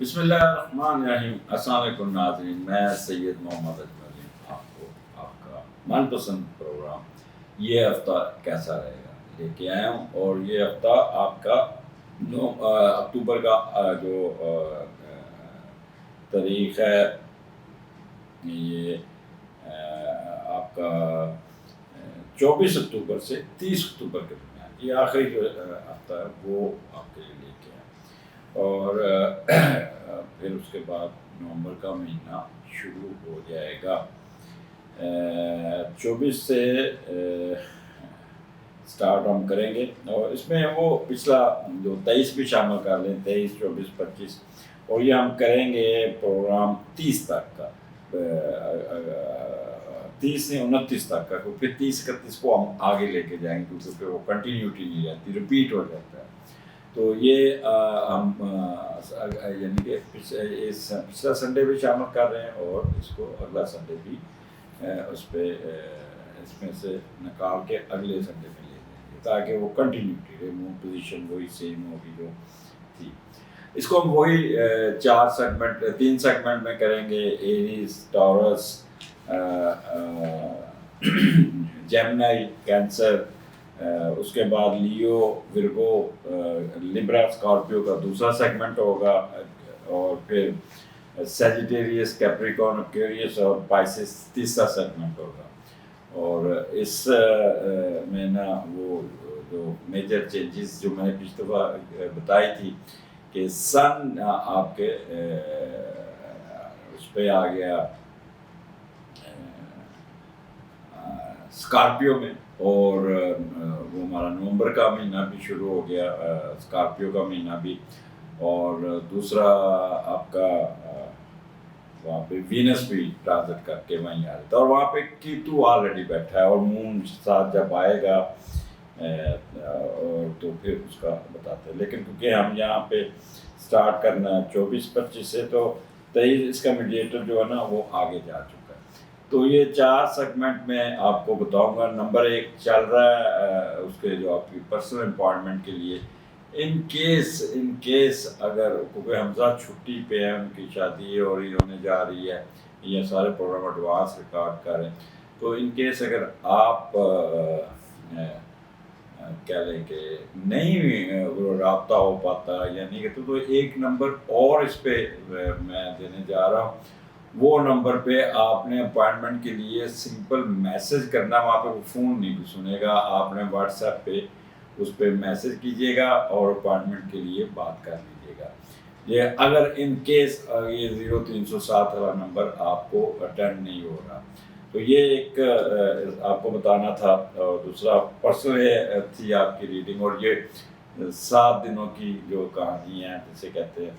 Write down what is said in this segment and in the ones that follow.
بسم اللہ الرحمن الرحیم۔ السلام علیکم ناظرین، میں سید محمد اجمل آپ کو آپ کا من پسند پروگرام یہ ہفتہ کیسا رہے گا لے کے آیا ہوں، اور یہ ہفتہ آپ کا 9 اکتوبر کا جو تاریخ ہے یہ آپ کا 24 اکتوبر سے 30 اکتوبر کے درمیان، یہ آخری جو ہفتہ ہے وہ آپ کے لیے لے کے آیا، اور پھر اس کے بعد نومبر کا مہینہ شروع ہو جائے گا۔ 24 سے سٹارٹ ہم کریں گے، اور اس میں وہ پچھلا جو 23 بھی شامل کر لیں، 23، 24، 25، اور یہ ہم کریں گے پروگرام 30 تک کا، 30 سے 29 تک کا، پھر 30، 31 کو ہم آگے لے کے جائیں گے، کیونکہ پھر وہ کنٹینیوٹی نہیں رہتی، ریپیٹ ہو جاتا ہے۔ تو یہ ہم یعنی کہ پچھلا سنڈے بھی شامل کر رہے ہیں، اور اس کو اگلا سنڈے بھی اس پہ اس میں سے نکال کے اگلے سنڈے میں لے جائیں گے، تاکہ وہ کنٹینیوٹی رہے، مون پوزیشن وہی سیم ہوگی جو تھی۔ اس کو ہم وہی 3 سیگمنٹ میں کریں گے: ایریز، ٹورس، جیمنائی، کینسر، اس کے بعد لیو، ورگو، لیبرا، اسکارپیو کا دوسرا سیگمنٹ ہوگا، اور پھر سیجیٹیریس، کیپریکارن، ایکویریس اور پائسس تیسرا سیگمنٹ ہوگا۔ اور اس میں نا وہ جو میجر چینجز جو میں نے پچھلی دفعہ بتائی تھی کہ سن آپ کے اس پہ آ گیا اسکارپیو میں، اور وہ ہمارا نومبر کا مہینہ بھی شروع ہو گیا اسکارپیو کا مہینہ بھی، اور دوسرا آپ کا وہاں پہ وینس بھی ٹرانزٹ کر کے وہیں آ جاتا ہے، اور وہاں پہ کیتو آلریڈی بیٹھا ہے، اور مون ساتھ جب آئے گا اور تو پھر اس کا بتاتے ہیں۔ لیکن کیونکہ ہم یہاں پہ سٹارٹ کرنا ہے 24-25 سے، تو 23 اس کا میڈیٹر جو ہے نا وہ آگے جا چکا ہے۔ تو یہ 4 سیگمنٹ میں آپ کو بتاؤں گا۔ نمبر 1 چل رہا ہے اس کے جو آپ کی پرسنل امپوائنٹمنٹ کے لیے، ان کیس اگر کیونکہ حمزہ چھٹی پہ ہے، ان کی شادی اور ہی ہونے جا رہی ہے، یہ سارے پروگرام ایڈوانس ریکارڈ کریں، تو ان کیس اگر آپ کہہ لیں کہ نہیں وہ رابطہ ہو پاتا یا نہیں کہ تو ایک نمبر اور اس پہ میں دینے جا رہا ہوں۔ وہ نمبر پہ آپ نے اپوائنٹمنٹ کے لیے سمپل میسج کرنا، وہاں پہ وہ فون نہیں سنے گا، آپ نے واٹس ایپ پہ اس پہ میسج کیجیے گا اور اپوائنٹمنٹ کے لیے بات کر لیجیے گا۔ یہ اگر ان کیس یہ 0307 والا نمبر آپ کو اٹینڈ نہیں ہو رہا، تو یہ ایک آپ کو بتانا تھا۔ اور دوسرا پرسنل تھی آپ کی ریڈنگ، اور یہ 7 دنوں کی جو کہانی ہے، جسے کہتے ہیں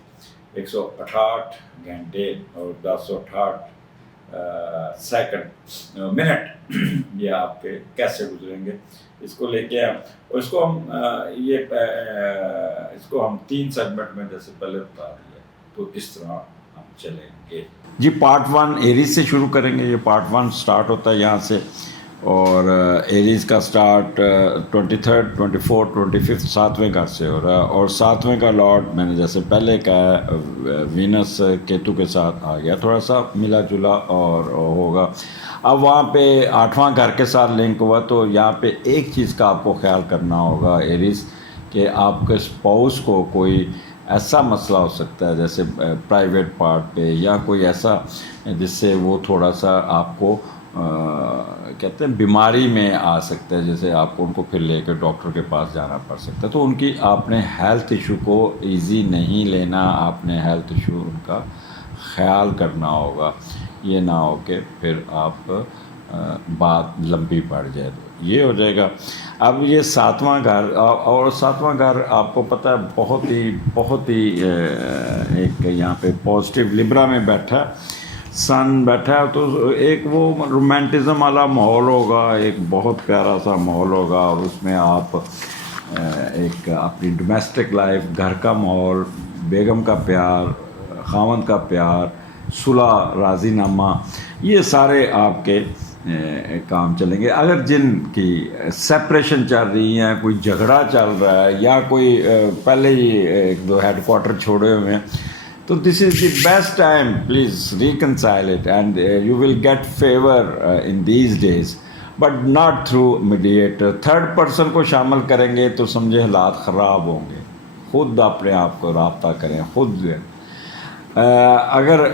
168 گھنٹے اور 1068 منٹ، یہ آپ کے کیسے گزریں گے، اس کو لے کے اور اس کو ہم 3 سیگمنٹ میں جیسے پہلے بتا دیا، تو اس طرح ہم چلیں گے۔ جی پارٹ 1 ایریز سے شروع کریں گے۔ یہ پارٹ 1 سٹارٹ ہوتا ہے یہاں سے، اور ایریز کا سٹارٹ 23، 24، 25 7ویں گھر سے ہو رہا ہے، اور 7ویں کا لارڈ میں نے جیسے پہلے کہا وینس کیتو کے ساتھ آ گیا، تھوڑا سا ملا جلا اور ہوگا۔ اب وہاں پہ 8واں گھر کے ساتھ لنک ہوا، تو یہاں پہ ایک چیز کا آپ کو خیال کرنا ہوگا ایریز، کہ آپ کے اسپاؤس کو کوئی ایسا مسئلہ ہو سکتا ہے جیسے پرائیویٹ پارٹ پہ، یا کوئی ایسا جس سے وہ تھوڑا سا آپ کو کہتے ہیں بیماری میں آ سکتا ہے، جیسے آپ کو ان کو پھر لے کے ڈاکٹر کے پاس جانا پڑ سکتا ہے۔ تو ان کی آپ نے ہیلتھ ایشو کو ایزی نہیں لینا، آپ نے ہیلتھ ایشو ان کا خیال کرنا ہوگا، یہ نہ ہو کہ پھر آپ بات لمبی پڑ جائے، تو یہ ہو جائے گا۔ اب یہ 7واں گھر، اور 7واں گھر آپ کو پتہ ہے بہت ہی ایک یہاں پہ پازیٹیو لبرا میں بیٹھا سن بیٹھا ہے، تو ایک وہ رومانٹزم والا ماحول ہوگا، ایک بہت پیارا سا ماحول ہوگا، اور اس میں آپ ایک اپنی ڈومیسٹک لائف، گھر کا ماحول، بیگم کا پیار، خاوند کا پیار، صلح، راضی نامہ، یہ سارے آپ کے کام چلیں گے۔ اگر جن کی سیپریشن چل رہی ہیں، کوئی جھگڑا چل رہا ہے، یا کوئی پہلے ہی 1-2 ہیڈ کوارٹر چھوڑے ہوئے ہیں، تو this is the best time, please reconcile it and you will get favour in these days, but not through mediator. Third person کو شامل کریں گے تو سمجھے حالات خراب ہوں گے. خود اپنے آپ کو رابطہ کریں خود. اگر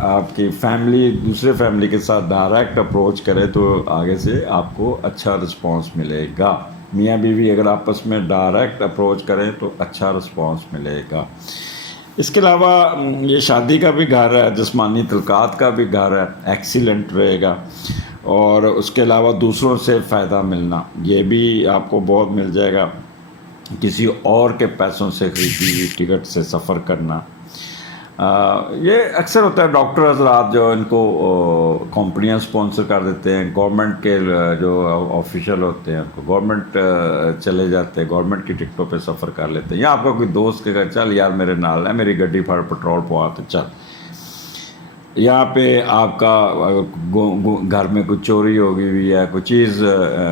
آپ کی فیملی دوسرے فیملی کے ساتھ ڈائریکٹ اپروچ کرے تو آگے سے آپ کو اچھا رسپانس ملے گا. میاں بیوی اگر آپس میں ڈائریکٹ اپروچ کریں تو اچھا رسپانس ملے گا. اس کے علاوہ یہ شادی کا بھی گھر ہے, جسمانی تعلقات کا بھی گھر ہے, ایکسیلنٹ رہے گا. اور اس کے علاوہ دوسروں سے فائدہ ملنا, یہ بھی آپ کو بہت مل جائے گا. کسی اور کے پیسوں سے خریدی ہوئی ٹکٹ سے سفر کرنا, یہ اکثر ہوتا ہے. ڈاکٹر حضرات جو ان کو کمپنیاں سپانسر کر دیتے ہیں, گورنمنٹ کے جو آفیشیل ہوتے ہیں ان کو گورنمنٹ چلے جاتے ہیں, گورنمنٹ کی ٹکٹوں پہ سفر کر لیتے ہیں. یا آپ کا کوئی دوست کے گھر, چل یار میرے نال ہے, میری گڈی پھڑ پٹرول پوا تو چل. یہاں پہ آپ کا گھر میں کوئی چوری ہوگی ہوئی ہے, کوئی چیز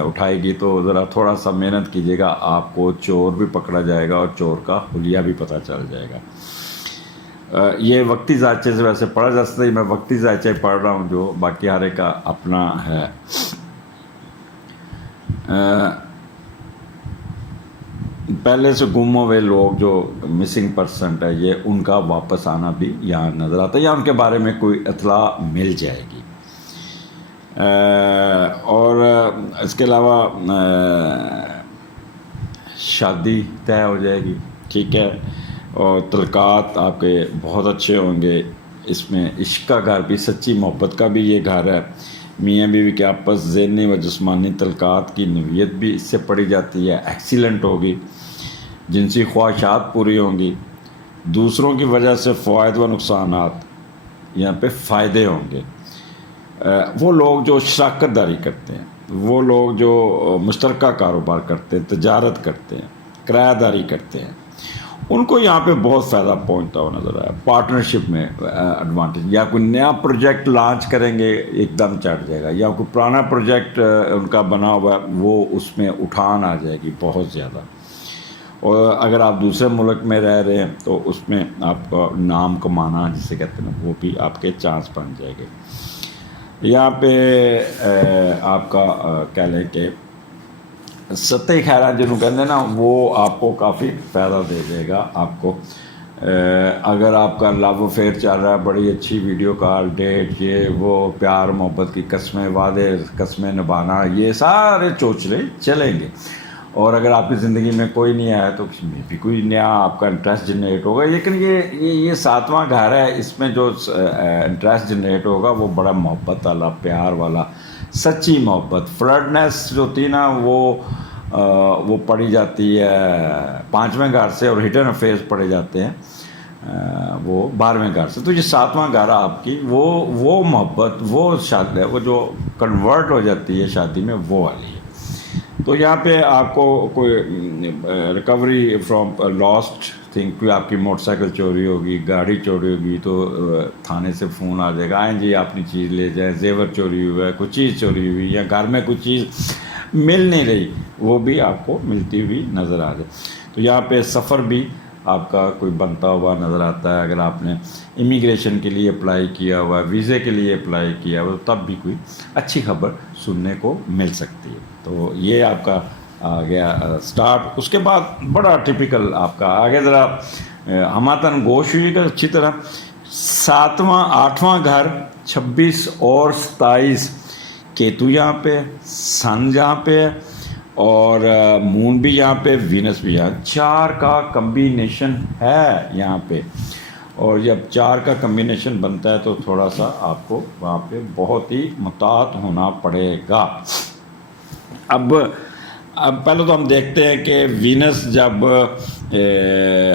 اٹھائے گی تو ذرا تھوڑا سا محنت کیجیے گا, آپ کو چور بھی پکڑا جائے گا اور چور کا حلیہ بھی پتہ چل جائے گا. یہ وقتی ذائچے سے ویسے پڑھا جا سکتا ہے, میں وقتی ذائچہ پڑھ رہا ہوں, جو باقی ہر ایک کا اپنا ہے. پہلے سے گم ہوئے لوگ جو مسنگ پرسنٹ ہے, یہ ان کا واپس آنا بھی یہاں نظر آتا ہے, یا ان کے بارے میں کوئی اطلاع مل جائے گی. اور اس کے علاوہ شادی طے ہو جائے گی, ٹھیک ہے. اور تعلقات آپ کے بہت اچھے ہوں گے. اس میں عشق کا گھر بھی, سچی محبت کا بھی یہ گھر ہے. میاں بیوی کے آپس ذہنی و جسمانی تعلقات کی نوعیت بھی اس سے پڑھی جاتی ہے, ایکسیلنٹ ہوگی. جنسی خواہشات پوری ہوں گی. دوسروں کی وجہ سے فوائد و نقصانات, یہاں پہ فائدے ہوں گے. وہ لوگ جو شراکت داری کرتے ہیں, وہ لوگ جو مشترکہ کاروبار کرتے ہیں, تجارت کرتے ہیں, کرایہ داری کرتے ہیں, ان کو یہاں پہ بہت فائدہ پہنچتا ہوا نظر آیا. پارٹنرشپ میں ایڈوانٹیج, یا کوئی نیا پروجیکٹ لانچ کریں گے ایک دم چڑھ جائے گا, یا کوئی پرانا پروجیکٹ ان کا بنا ہوا ہے وہ اس میں اٹھان آ جائے گی بہت زیادہ. اور اگر آپ دوسرے ملک میں رہ رہے ہیں تو اس میں آپ کا نام کمانا جسے کہتے ہیں وہ بھی آپ کے چانس بن جائے گے. یہاں پہ آپ کا کہہ لیں کہ سطحی خیرات جنہوں کہتے ہیں نا, وہ آپ کو کافی فائدہ دے دے گا آپ کو. اگر آپ کا لو افیئر چل رہا ہے, بڑی اچھی ویڈیو کال, ڈیٹ, یہ وہ, پیار محبت کی قسمیں, وعدے قسمیں نبھانا, یہ سارے چوچلے چلیں گے. اور اگر آپ کی زندگی میں کوئی نہیں آیا تو اس میں بھی کوئی نیا آپ کا انٹرسٹ جنریٹ ہوگا. لیکن یہ ساتواں گھر ہے, اس میں جو انٹرسٹ جنریٹ ہوگا وہ بڑا محبت والا, پیار والا, سچی محبت. فلرٹنیس جو ہوتی ہے نا وہ پڑھی جاتی ہے 5ویں گھر سے, اور ہڈن افیئرز پڑھے جاتے ہیں وہ 12ویں گھر سے. تو یہ 7واں گھر آپ کی وہ محبت, وہ شادی, وہ جو کنورٹ ہو جاتی ہے شادی میں, وہ والی ہے. تو یہاں پہ آپ کو کوئی ریکوری فرام لاسٹ تھنگ, کوئی آپ کی موٹر سائیکل چوری ہوگی, گاڑی چوری ہوگی تو تھانے سے فون آ جائے گا, آئیں جی اپنی چیز لے جائیں, زیور چوری ہوا ہے, کوئی چیز چوری ہوئی, یا گھر میں کوئی چیز مل نہیں رہی, وہ بھی آپ کو ملتی ہوئی نظر آ جائے. تو یہاں پہ سفر بھی آپ کا کوئی بنتا ہوا نظر آتا ہے. اگر آپ نے امیگریشن کے لیے اپلائی کیا ہوا ہے, ویزے کے لیے اپلائی کیا ہوا, تب بھی کوئی اچھی خبر سننے کو مل سکتی ہے. تو یہ آپ کا آ گیا سٹارٹ. اس کے بعد بڑا ٹپیکل آپ کا آگے ذرا ہماتن گوش ہوئی گا اچھی طرح. 7واں 8واں گھر, 26 اور 27 کیتو یہاں پہ, سن یہاں پہ, اور مون بھی یہاں پہ, وینس بھی یہاں. 4 کا کمبینیشن ہے یہاں پہ. اور جب 4 کا کمبینیشن بنتا ہے تو تھوڑا سا آپ کو وہاں پہ بہت ہی محتاط ہونا پڑے گا. اب پہلے تو ہم دیکھتے ہیں کہ وینس جب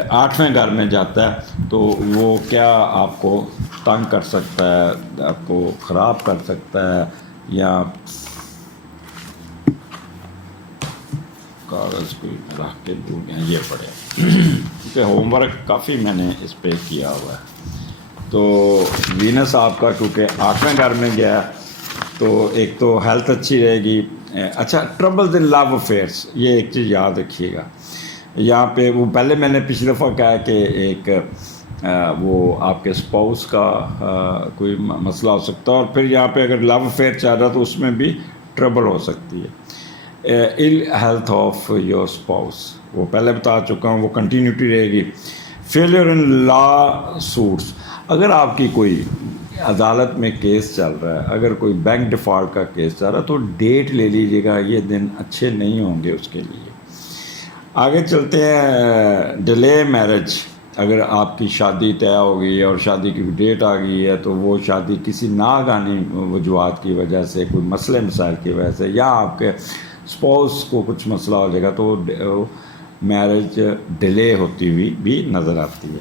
8ویں گھر میں جاتا ہے تو وہ کیا آپ کو تنگ کر سکتا ہے, آپ کو خراب کر سکتا ہے, یا کاغذ کوئی رکھ کے دوں گے یہ پڑے, کیونکہ ہوم ورک کافی میں نے اس پہ کیا ہوا ہے. تو وینس آپ کا کیونکہ 8ویں گھر میں گیا تو ایک تو ہیلتھ اچھی رہے گی. اچھا, ٹربلز ان لو افیئرس, یہ ایک چیز یاد رکھیے گا. یہاں پہ وہ پہلے میں نے پچھلی دفعہ کہا کہ ایک وہ آپ کے اسپاؤس کا کوئی مسئلہ ہو سکتا ہے، اور پھر یہاں پہ اگر لو افیئر چل رہا تو اس میں بھی ٹربل ہو سکتی ہے. Ill health of your spouse وہ پہلے بتا چکا ہوں، وہ کنٹینیوٹی رہے گی. فیلئر ان لا سوٹس، اگر آپ کی کوئی عدالت میں کیس چل رہا ہے، اگر کوئی بینک ڈیفالٹ کا کیس چل رہا ہے تو ڈیٹ لے لیجیے گا، یہ دن اچھے نہیں ہوں گے اس کے لیے. آگے چلتے ہیں. ڈیلے میرج، اگر آپ کی شادی طے ہو گئی ہے اور شادی کی ڈیٹ آ گئی ہے تو وہ شادی کسی ناگہانی وجوہات کی وجہ سے، کوئی مسئلے مسائل کی وجہ سے، یا آپ کے اسپاؤس کو کچھ مسئلہ ہو جائے گا تو میرج ڈیلے ہوتی ہوئی بھی نظر آتی ہے.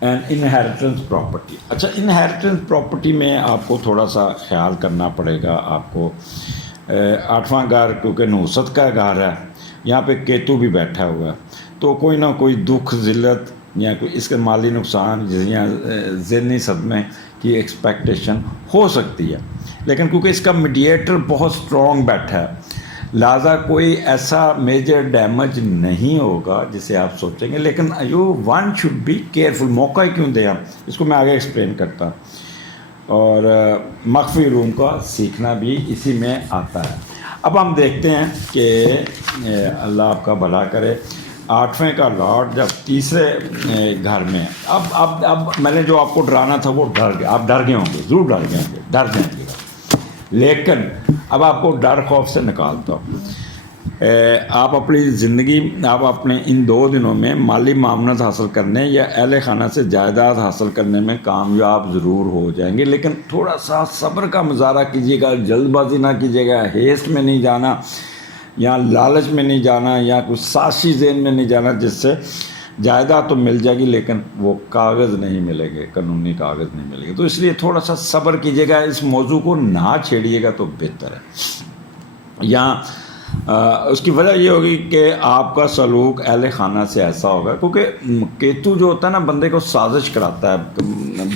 اینڈ انہیریٹنس پراپرٹی، اچھا انہیریٹنس پراپرٹی میں آپ کو تھوڑا سا خیال کرنا پڑے گا. آپ کو 8واں گھر کیونکہ نحوست کا گھر ہے، یہاں پہ کیتو بھی بیٹھا ہوا ہے، تو کوئی نہ کوئی دکھ ذلت یا کوئی اس کے مالی نقصان یا ذہنی صدمے کی ایکسپیکٹیشن ہو سکتی ہے. لیکن کیونکہ اس کا میڈیٹر بہت اسٹرانگ بیٹھا ہے، لہٰذا کوئی ایسا میجر ڈیمیج نہیں ہوگا جسے آپ سوچیں گے. لیکن you one should be careful. موقع ہی کیوں دیں ہم، اس کو میں آگے ایکسپلین کرتا ہوں. اور مخفی علوم کا سیکھنا بھی اسی میں آتا ہے. اب ہم دیکھتے ہیں کہ اللہ آپ کا بھلا کرے. 8ویں کا لارڈ جب تیسرے گھر میں، اب میں نے جو آپ کو ڈرانا تھا وہ ڈر گیا. آپ ڈر گئے ہوں گے، ضرور ڈر گئے ہوں گے، ڈر جائیں گے. لیکن اب آپ کو ڈر خوف سے نکالتا ہوں. آپ اپنی زندگی، آپ اپنے ان 2 دنوں میں مالی معاونت حاصل کرنے یا اہل خانہ سے جائیداد حاصل کرنے میں کامیاب ضرور ہو جائیں گے. لیکن تھوڑا سا صبر کا مظاہرہ کیجیے گا، جلد بازی نہ کیجیے گا، ہیسٹ میں نہیں جانا یا لالچ میں نہیں جانا یا کچھ سازشی ذہن میں نہیں جانا جس سے جائیداد تو مل جائے گی لیکن وہ کاغذ نہیں ملے گے، قانونی کاغذ نہیں ملے گے. تو اس لیے تھوڑا سا صبر کیجیے گا، اس موضوع کو نہ چھیڑیے گا تو بہتر ہے. یہاں اس کی وجہ یہ ہوگی کہ آپ کا سلوک اہل خانہ سے ایسا ہوگا، کیونکہ کیتو جو ہوتا ہے نا بندے کو سازش کراتا ہے،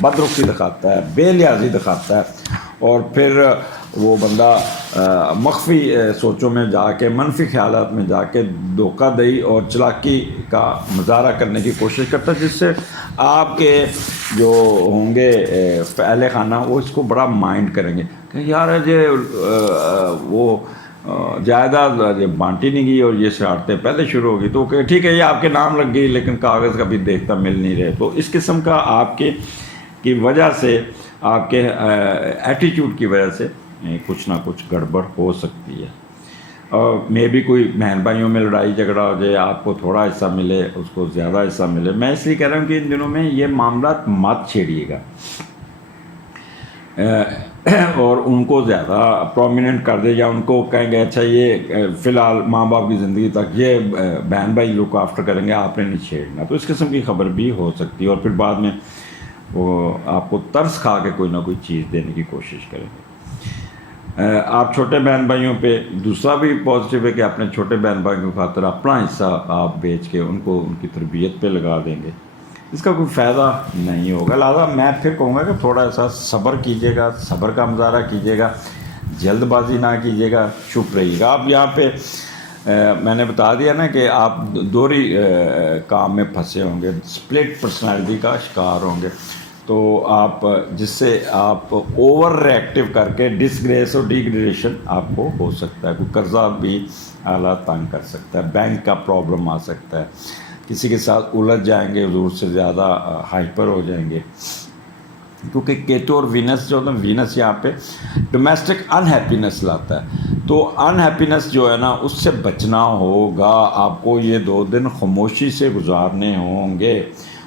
بدرخی دکھاتا ہے، بے لیازی دکھاتا ہے، اور پھر وہ بندہ مخفی سوچوں میں جا کے، منفی خیالات میں جا کے دھوکہ دہی اور چلاکی کا مظاہرہ کرنے کی کوشش کرتا ہے، جس سے آپ کے جو ہوں گے اہل خانہ وہ اس کو بڑا مائنڈ کریں گے کہ یار یہ وہ جائیداد بانٹی نہیں گئی اور یہ شرارتیں پہلے شروع ہو گئی، تو کہ ٹھیک ہے یہ آپ کے نام لگ گئی لیکن کاغذ کبھی دیکھتا مل نہیں رہے. تو اس قسم کا آپ کی وجہ سے، آپ کے ایٹیٹیوڈ کی وجہ سے کچھ نہ کچھ گڑبڑ ہو سکتی ہے. اور میں بھی کوئی بہن بھائیوں میں لڑائی جھگڑا ہو جائے، آپ کو تھوڑا حصہ ملے اس کو زیادہ حصہ ملے. میں اس لیے کہہ رہا ہوں کہ ان دنوں میں یہ معاملات مت چھیڑیے گا اور ان کو زیادہ پرومیننٹ کر دے، یا ان کو کہیں گے اچھا یہ فی الحال ماں باپ کی زندگی تک یہ بہن بھائی لک آفٹر کریں گے، آپ نے نہیں چھیڑنا. تو اس قسم کی خبر بھی ہو سکتی ہے، اور پھر بعد میں وہ آپ کو ترس کھا کے کوئی نہ کوئی چیز دینے کی کوشش کریں گے. آپ چھوٹے بہن بھائیوں پہ دوسرا بھی پازیٹیو ہے کہ اپنے چھوٹے بہن بھائیوں کی خاطر اپنا حصہ آپ بیچ کے ان کو ان کی تربیت پہ لگا دیں گے، اس کا کوئی فائدہ نہیں ہوگا. لہٰذا میں پھر کہوں گا کہ تھوڑا سا صبر کیجیے گا، صبر کا مظاہرہ کیجیے گا، جلد بازی نہ کیجیے گا، چپ رہیے گا. آپ یہاں پہ میں نے بتا دیا نا کہ آپ دوہری کام میں پھنسے ہوں گے، سپلٹ پرسنالٹی کا شکار ہوں گے. تو آپ جس سے آپ اوور ریئیکٹیو کر کے ڈسگریس اور ڈیگریڈیشن آپ کو ہو سکتا ہے. کوئی قرضہ بھی اعلیٰ تنگ کر سکتا ہے، بینک کا پرابلم آ سکتا ہے، کسی کے ساتھ الجھ جائیں گے، حضور سے زیادہ ہائپر ہو جائیں گے. کیونکہ کیتو اور وینس جو ہے نا، وینس یہاں پہ ڈومیسٹک ان ہیپینس لاتا ہے، تو ان ہیپینس جو ہے نا اس سے بچنا ہوگا. آپ کو یہ 2 دن خاموشی سے گزارنے ہوں گے.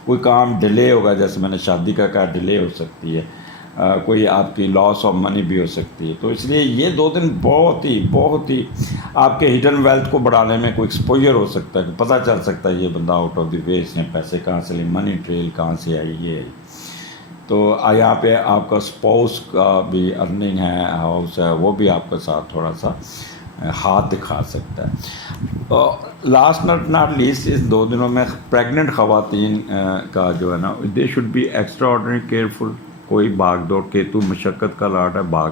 کوئی کام ڈیلے ہوگا، جیسے میں نے شادی کا کہا ڈیلے ہو سکتی ہے، کوئی آپ کی لاس آف منی بھی ہو سکتی ہے. تو اس لیے یہ 2 دن بہت ہی آپ کے ہڈن ویلتھ کو بڑھانے میں کوئی ایکسپوجر ہو سکتا ہے، کہ پتہ چل سکتا ہے یہ بندہ آؤٹ آف دی وے، اس نے پیسے کہاں سے لی، منی ٹریل کہاں سے آئی یہ. تو یہاں پہ آپ کا اسپاؤس کا بھی ارننگ ہے، ہاؤس ہے، وہ بھی آپ کے ساتھ تھوڑا سا ہاتھ دکھا سکتا ہے. لاسٹ ناٹ لیسٹ، اس 2 دنوں میں پریگننٹ خواتین کا جو ہے نا they should be extraordinary careful. کوئی بھاگ دوڑ، کیتو مشقت کا لاٹ ہے، بھاگ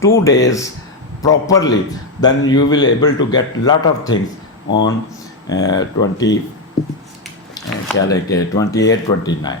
2 days properly, then you will able to get lot of things on 28-29।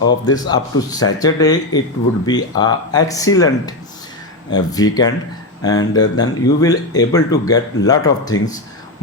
of this up to Saturday, it would be a excellent weekend, and then you will able to get lot of things।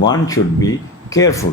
one should be careful।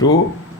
to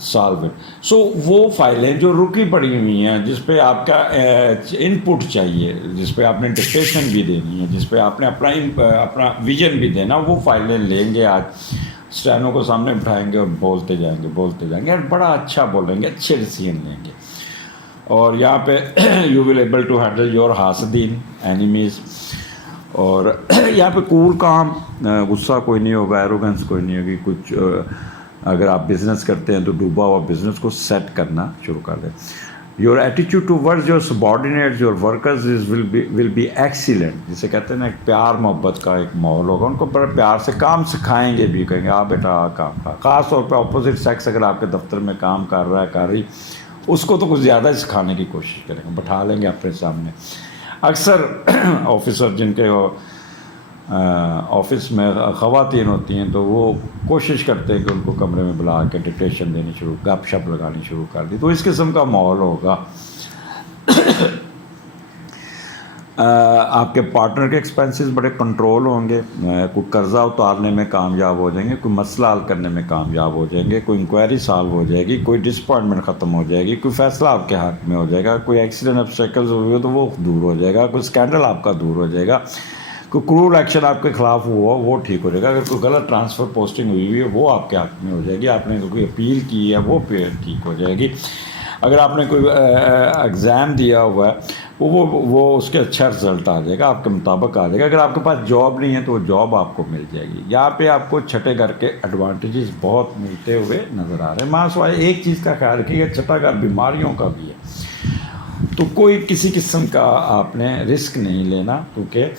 solve it. So وہ فائلیں جو رکی پڑی ہوئی ہیں جس پہ آپ کا ان پٹ چاہیے, جس پہ آپ نے ڈکٹیشن بھی دینی ہے, جس پہ آپ نے اپنا ویژن بھی دینا, وہ فائلیں لیں گے آج, اسٹینو کو سامنے بٹھائیں گے اور بولتے جائیں گے اور بڑا اچھا بولیں گے, اچھے ڈیسیژن لیں گے. اور یہاں پہ you will able to handle your حاسدین اینیمیز. اور یہاں پہ کول کام, غصہ کوئی نہیں ہوگا, ایروگنس کوئی نہیں ہوگی. کچھ اگر آپ بزنس کرتے ہیں تو ڈوبا ہوا بزنس کو سیٹ کرنا شروع کر دیں. Your attitude towards your subordinates your workers will be excellent. جسے کہتے ہیں نا ایک پیار محبت کا ایک ماحول ہوگا, ان کو بڑا پیار سے کام سکھائیں گے بھی, کہیں گے آپ بیٹا کام کا. خاص طور پہ اپوزٹ سیکس اگر آپ کے دفتر میں کام کر رہا ہے کر رہی, اس کو تو کچھ زیادہ ہی سکھانے کی کوشش کریں گے, بٹھا لیں گے اپنے سامنے. اکثر آفیسر جن کے آفس میں خواتین ہوتی ہیں تو وہ کوشش کرتے ہیں کہ ان کو کمرے میں بلا کے ڈکٹیشن دینی شروع, گپ شپ لگانی شروع کر دی. تو اس قسم کا ماحول ہوگا. آپ کے پارٹنر کے ایکسپینسز بڑے کنٹرول ہوں گے, کوئی قرضہ اتارنے میں کامیاب ہو جائیں گے, کوئی مسئلہ حل کرنے میں کامیاب ہو جائیں گے, کوئی انکوائری سالو ہو جائے گی, کوئی ڈس اپوائنٹمنٹ ختم ہو جائے گی, کوئی فیصلہ آپ کے ہاتھ میں ہو جائے گا, کوئی ایکسیڈنٹ ابسٹیکلز ہوئے تو وہ دور ہو جائے گا, کوئی اسکینڈل آپ کا دور ہو جائے گا, کوئی کرول ایکشن آپ کے خلاف ہوا وہ ٹھیک ہو جائے گا, اگر کوئی غلط ٹرانسفر پوسٹنگ ہوئی ہے وہ آپ کے حق میں ہو جائے گی, آپ نے کوئی اپیل کی ہے وہ ٹھیک ہو جائے گی, اگر آپ نے کوئی ایگزام دیا ہوا ہے وہ اس کے اچھا رزلٹ آ جائے گا, آپ کے مطابق آ جائے گا. اگر آپ کے پاس جاب نہیں ہے تو وہ جاب آپ کو مل جائے گی. یہاں پہ آپ کو چھٹے گھر کے ایڈوانٹیجز بہت ملتے ہوئے نظر آ رہے ہیں. ماں سوائے ایک چیز کا خیال رکھیے گا, چھٹا گھر بیماریوں کا بھی ہے, تو کوئی کسی قسم کا آپ نے رسک نہیں لینا, کیونکہ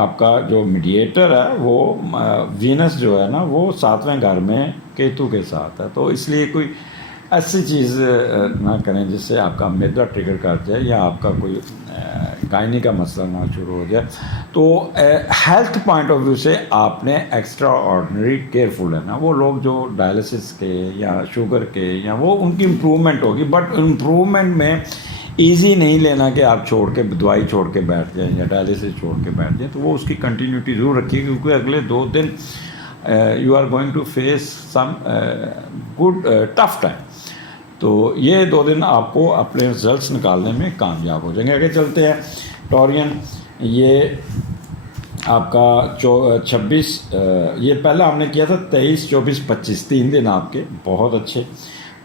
آپ کا جو میڈیٹر ہے وہ وینس جو ہے نا وہ 7ویں گھر میں کیتو کے ساتھ ہے. تو اس لیے کوئی ایسی چیز نہ کریں جس سے آپ کا میدا ٹریگر کر جائے یا آپ کا کوئی گائنی کا مسئلہ نہ شروع ہو جائے. تو ہیلتھ پوائنٹ آف ویو سے آپ نے ایکسٹرا آرڈنری کیئرفل ہے نا. وہ لوگ جو ڈائلسس کے یا شوگر کے یا وہ ان کی امپرومنٹ ہوگی, بٹ امپرومنٹ میں ایزی نہیں لینا کہ آپ چھوڑ کے دوائی چھوڑ کے بیٹھ جائیں یا ڈائلسس چھوڑ کے بیٹھ جائیں. تو وہ اس کی کنٹینیوٹی ضرور رکھیے, کیونکہ اگلے 2 دن you are going to face some good tough time. تو یہ 2 دن آپ کو اپنے رزلٹس نکالنے میں کامیاب ہو جائیں گے. آگے چلتے ہیں ٹورین. یہ آپ کا 26 یہ پہلا ہم نے کیا تھا 23 24 25 3 دن آپ کے بہت اچھے.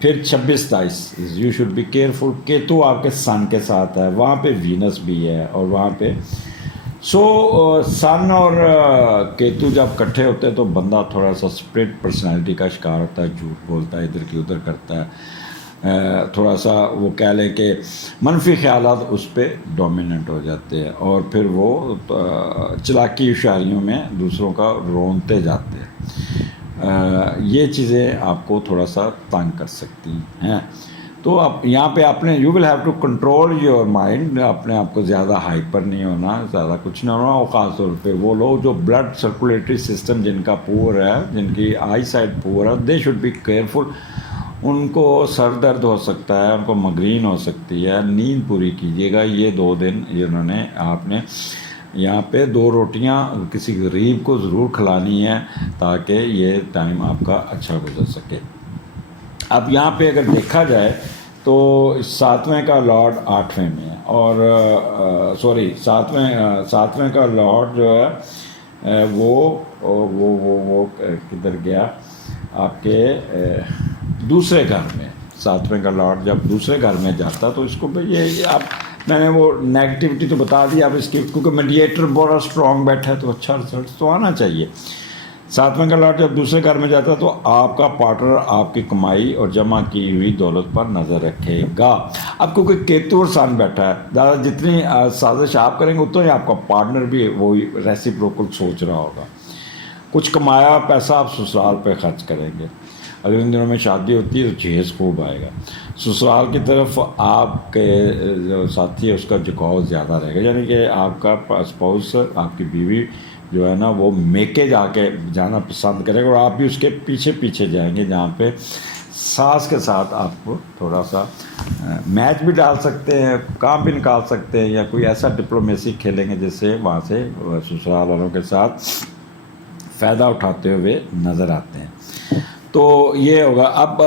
پھر 26 27 یو شوڈ بی کیئرفل. کیتو آپ کے سن کے ساتھ ہے, وہاں پہ وینس بھی ہے اور وہاں پہ سن اور کیتو جب کٹھے ہوتے ہیں تو بندہ تھوڑا سا اسپرٹ پرسنالٹی کا شکار ہوتا ہے, جھوٹ بولتا ہے, ادھر کی ادھر کرتا ہے, تھوڑا سا وہ کہہ لیں کہ منفی خیالات اس پہ ڈومیننٹ ہو جاتے ہیں, اور پھر وہ چلاکی اشاریوں میں دوسروں کا رونتے جاتے ہیں. یہ چیزیں آپ کو تھوڑا سا تنگ کر سکتی ہیں. تو آپ یہاں پہ آپ نے you will have to control your mind. اپنے آپ کو زیادہ ہائپر نہیں ہونا, زیادہ کچھ نہیں ہونا. اور خاص طور پہ وہ لوگ جو بلڈ سرکولیٹری سسٹم جن کا پور ہے, جن کی آئی سائٹ پور ہے, دے شوڈ بی کیئرفل. ان کو سر درد ہو سکتا ہے, ان کو مگرین ہو سکتی ہے. نیند پوری کیجیے گا. یہ 2 دن انہوں نے آپ نے یہاں پہ 2 روٹیاں کسی غریب کو ضرور کھلانی ہے تاکہ یہ ٹائم آپ کا اچھا گزر سکے. اب یہاں پہ اگر دیکھا جائے تو 7ویں کا لارڈ 8ویں میں ہے, اور سوری 7ویں کا لارڈ جو ہے وہ کدھر گیا آپ کے دوسرے گھر میں. 7ویں کا لارڈ جب دوسرے گھر میں جاتا تو اس کو یہ آپ میں نے وہ نیگیٹیوٹی تو بتا دی آپ اس کی, کیونکہ میڈیٹر بڑا اسٹرانگ بیٹھا ہے تو اچھا رزلٹ تو آنا چاہیے. 7ویں کا لارڈ جب دوسرے گھر میں جاتا تو آپ کا پارٹنر آپ کی کمائی اور جمع کی ہوئی دولت پر نظر رکھے گا. اب کیونکہ کیتو اور سن بیٹھا ہے, زیادہ جتنی سازش آپ کریں گے اتنا ہی آپ کا پارٹنر بھی وہی ریسیپروکل سوچ رہا ہوگا. کچھ کمایا پیسہ آپ سسرال پہ خرچ کریں گے. اگر ان دنوں میں شادی ہوتی ہے تو جہیز خوب آئے گا. سسرال کی طرف آپ کے جو ساتھی ہے اس کا جھکاؤ زیادہ رہے گا, یعنی کہ آپ کا اسپاؤس آپ کی بیوی جو ہے نا وہ میکے جانا پسند کرے گا, اور آپ بھی اس کے پیچھے پیچھے جائیں گے, جہاں پہ ساس کے ساتھ آپ کو تھوڑا سا میچ بھی ڈال سکتے ہیں, کام بھی نکال سکتے ہیں, یا کوئی ایسا ڈپلومیسی کھیلیں گے جس سے وہاں سے سسرال والوں کے ساتھ فائدہ اٹھاتے ہوئے نظر آتے ہیں. تو یہ ہوگا. اب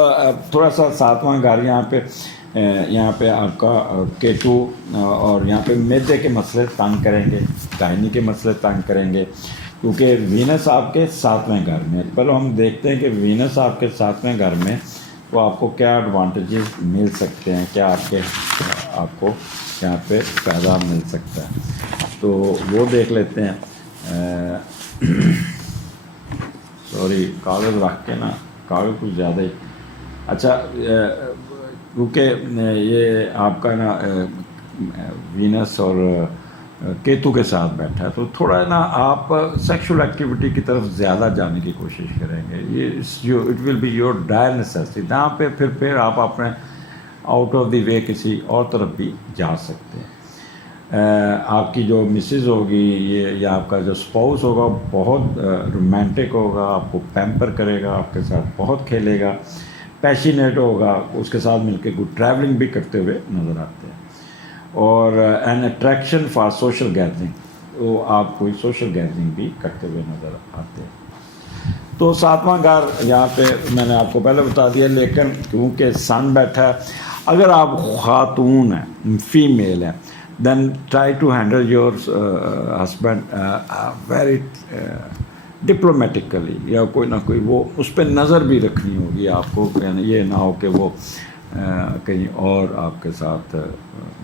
تھوڑا سا ساتواں گھر یہاں پہ آپ کا کیتو، اور یہاں پہ میدے کے مسئلے تنگ کریں گے، گائنی کے مسئلے تنگ کریں گے، کیونکہ وینس آپ کے 7ویں گھر میں. پہلے ہم دیکھتے ہیں کہ وینس آپ کے 7ویں گھر میں تو آپ کو کیا ایڈوانٹیجز مل سکتے ہیں، کیا آپ کو یہاں پہ فائدہ مل سکتا ہے. تو وہ دیکھ لیتے ہیں. سوری، کاغذ رکھ کے نا، کاغذ کچھ زیادہ ہی. اچھا، کیونکہ یہ آپ کا نا وینس اور کیتو کے ساتھ بیٹھا ہے، تو تھوڑا نا آپ سیکشول ایکٹیویٹی کی طرف زیادہ جانے کی کوشش کریں گے. یہ it will be your dire necessity. جہاں پہ پھر آپ اپنے آؤٹ آف دی وے کسی اور طرف بھی جا سکتے ہیں. آپ کی جو مسز ہوگی یا آپ کا جو اسپاؤس ہوگا بہت رومانٹک ہوگا، آپ کو پیمپر کرے گا، آپ کے ساتھ بہت کھیلے گا، پیشنیٹ ہوگا، اس کے ساتھ مل کے کوئی ٹریولنگ بھی کرتے ہوئے نظر آتے ہیں. اور an attraction for social gathering, وہ آپ کوئی سوشل گیدرنگ بھی کرتے ہوئے نظر آتے ہیں. تو 7واں گھر یہاں پہ میں نے آپ کو پہلے بتا دیا، لیکن کیونکہ سن بیٹھا ہے، اگر آپ خاتون ہیں، فیمیل ہیں، then try to handle your husband very diplomatically, یا کوئی نہ کوئی وہ اس پہ نظر بھی رکھنی ہوگی آپ کو. یہ نہ ہو کہ وہ کہیں اور آپ کے ساتھ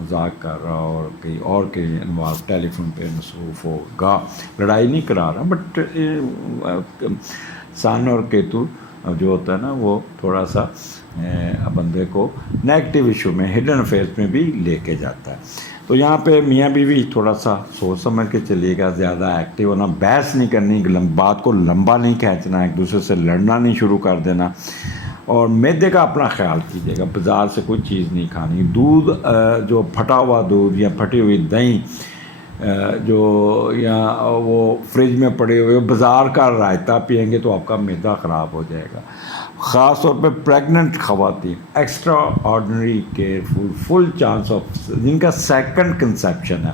مذاق کر رہا اور کہیں اور کہیں انوالو، ٹیلی فون پہ مصروف ہوگا. لڑائی نہیں کرا رہا، بٹ سن اور کیتو جو ہوتا ہے نا، وہ تھوڑا سا بندے کو نیگیٹو ایشو میں، ہڈن افیئرس میں بھی لے کے جاتا ہے. تو یہاں پہ میاں بیوی تھوڑا سا سوچ سمجھ کے چلیے گا، زیادہ ایکٹیو ہونا، بحث نہیں کرنی، بات کو لمبا نہیں کھینچنا، ایک دوسرے سے لڑنا نہیں شروع کر دینا. اور میدے کا اپنا خیال کیجیے گا، بازار سے کوئی چیز نہیں کھانی. دودھ جو پھٹا ہوا دودھ یا پھٹی ہوئی دہی جو یا وہ فریج میں پڑے ہوئے بازار کا رائتا پئیں گے تو آپ کا معدہ خراب ہو جائے گا. خاص طور پہ پریگننٹ خواتین extraordinary careful, full chance of, جن کا سیکنڈ کنسیپشن ہے،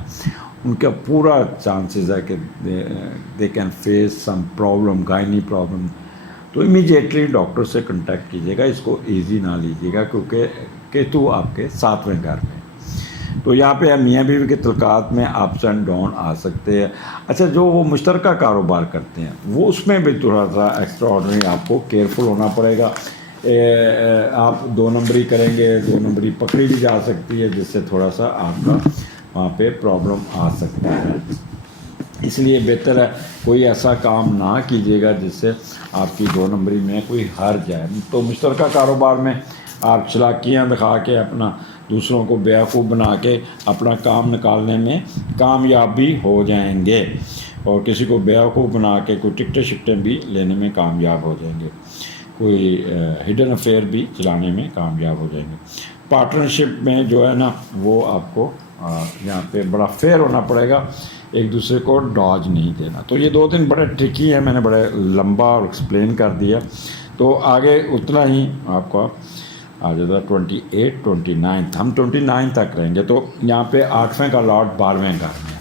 ان کا پورا چانسز ہے کہ they can face some problem, gynae problem. تو امیجیٹلی ڈاکٹر سے کنٹیکٹ کیجیے گا. اس کو ایزی نہ لیجیے گا، کیونکہ کیتو آپ کے 7ویں گھر میں. تو یہاں پہ میاں بیوی کے تعلقات میں اپس اینڈ ڈاؤن آ سکتے ہیں. اچھا، جو وہ مشترکہ کاروبار کرتے ہیں وہ اس میں بھی تھوڑا سا ایکسٹرا آرڈنری آپ کو کیئرفل ہونا پڑے گا. آپ 2 نمبری کریں گے، 2 نمبری پکڑی بھی جا سکتی ہے، جس سے تھوڑا سا آپ کا وہاں پہ پرابلم آ سکتا ہے. اس لیے بہتر ہے کوئی ایسا کام نہ کیجیے گا جس سے آپ کی 2 نمبری میں کوئی حرج ہے. تو مشترکہ کاروبار میں آپ چلاکیاں دکھا کے اپنا دوسروں کو بیوقوف بنا کے اپنا کام نکالنے میں کامیاب بھی ہو جائیں گے، اور کسی کو بیوقوف بنا کے کوئی ٹکٹیں شکٹیں بھی لینے میں کامیاب ہو جائیں گے، کوئی ہڈن افیئر بھی چلانے میں کامیاب ہو جائیں گے. پارٹنرشپ میں جو ہے نا، وہ آپ کو یہاں پہ بڑا فیئر ہونا پڑے گا، ایک دوسرے کو ڈاج نہیں دینا. تو یہ 2 دن بڑے ٹرکی ہیں، میں نے بڑے لمبا اور ایکسپلین کر دیا. تو آگے اتنا ہی آپ کو آ جاتا ہے 28 29، ہم 29 تک رہیں گے. تو یہاں پہ 8ویں کا لاٹ 12ویں گھر میں.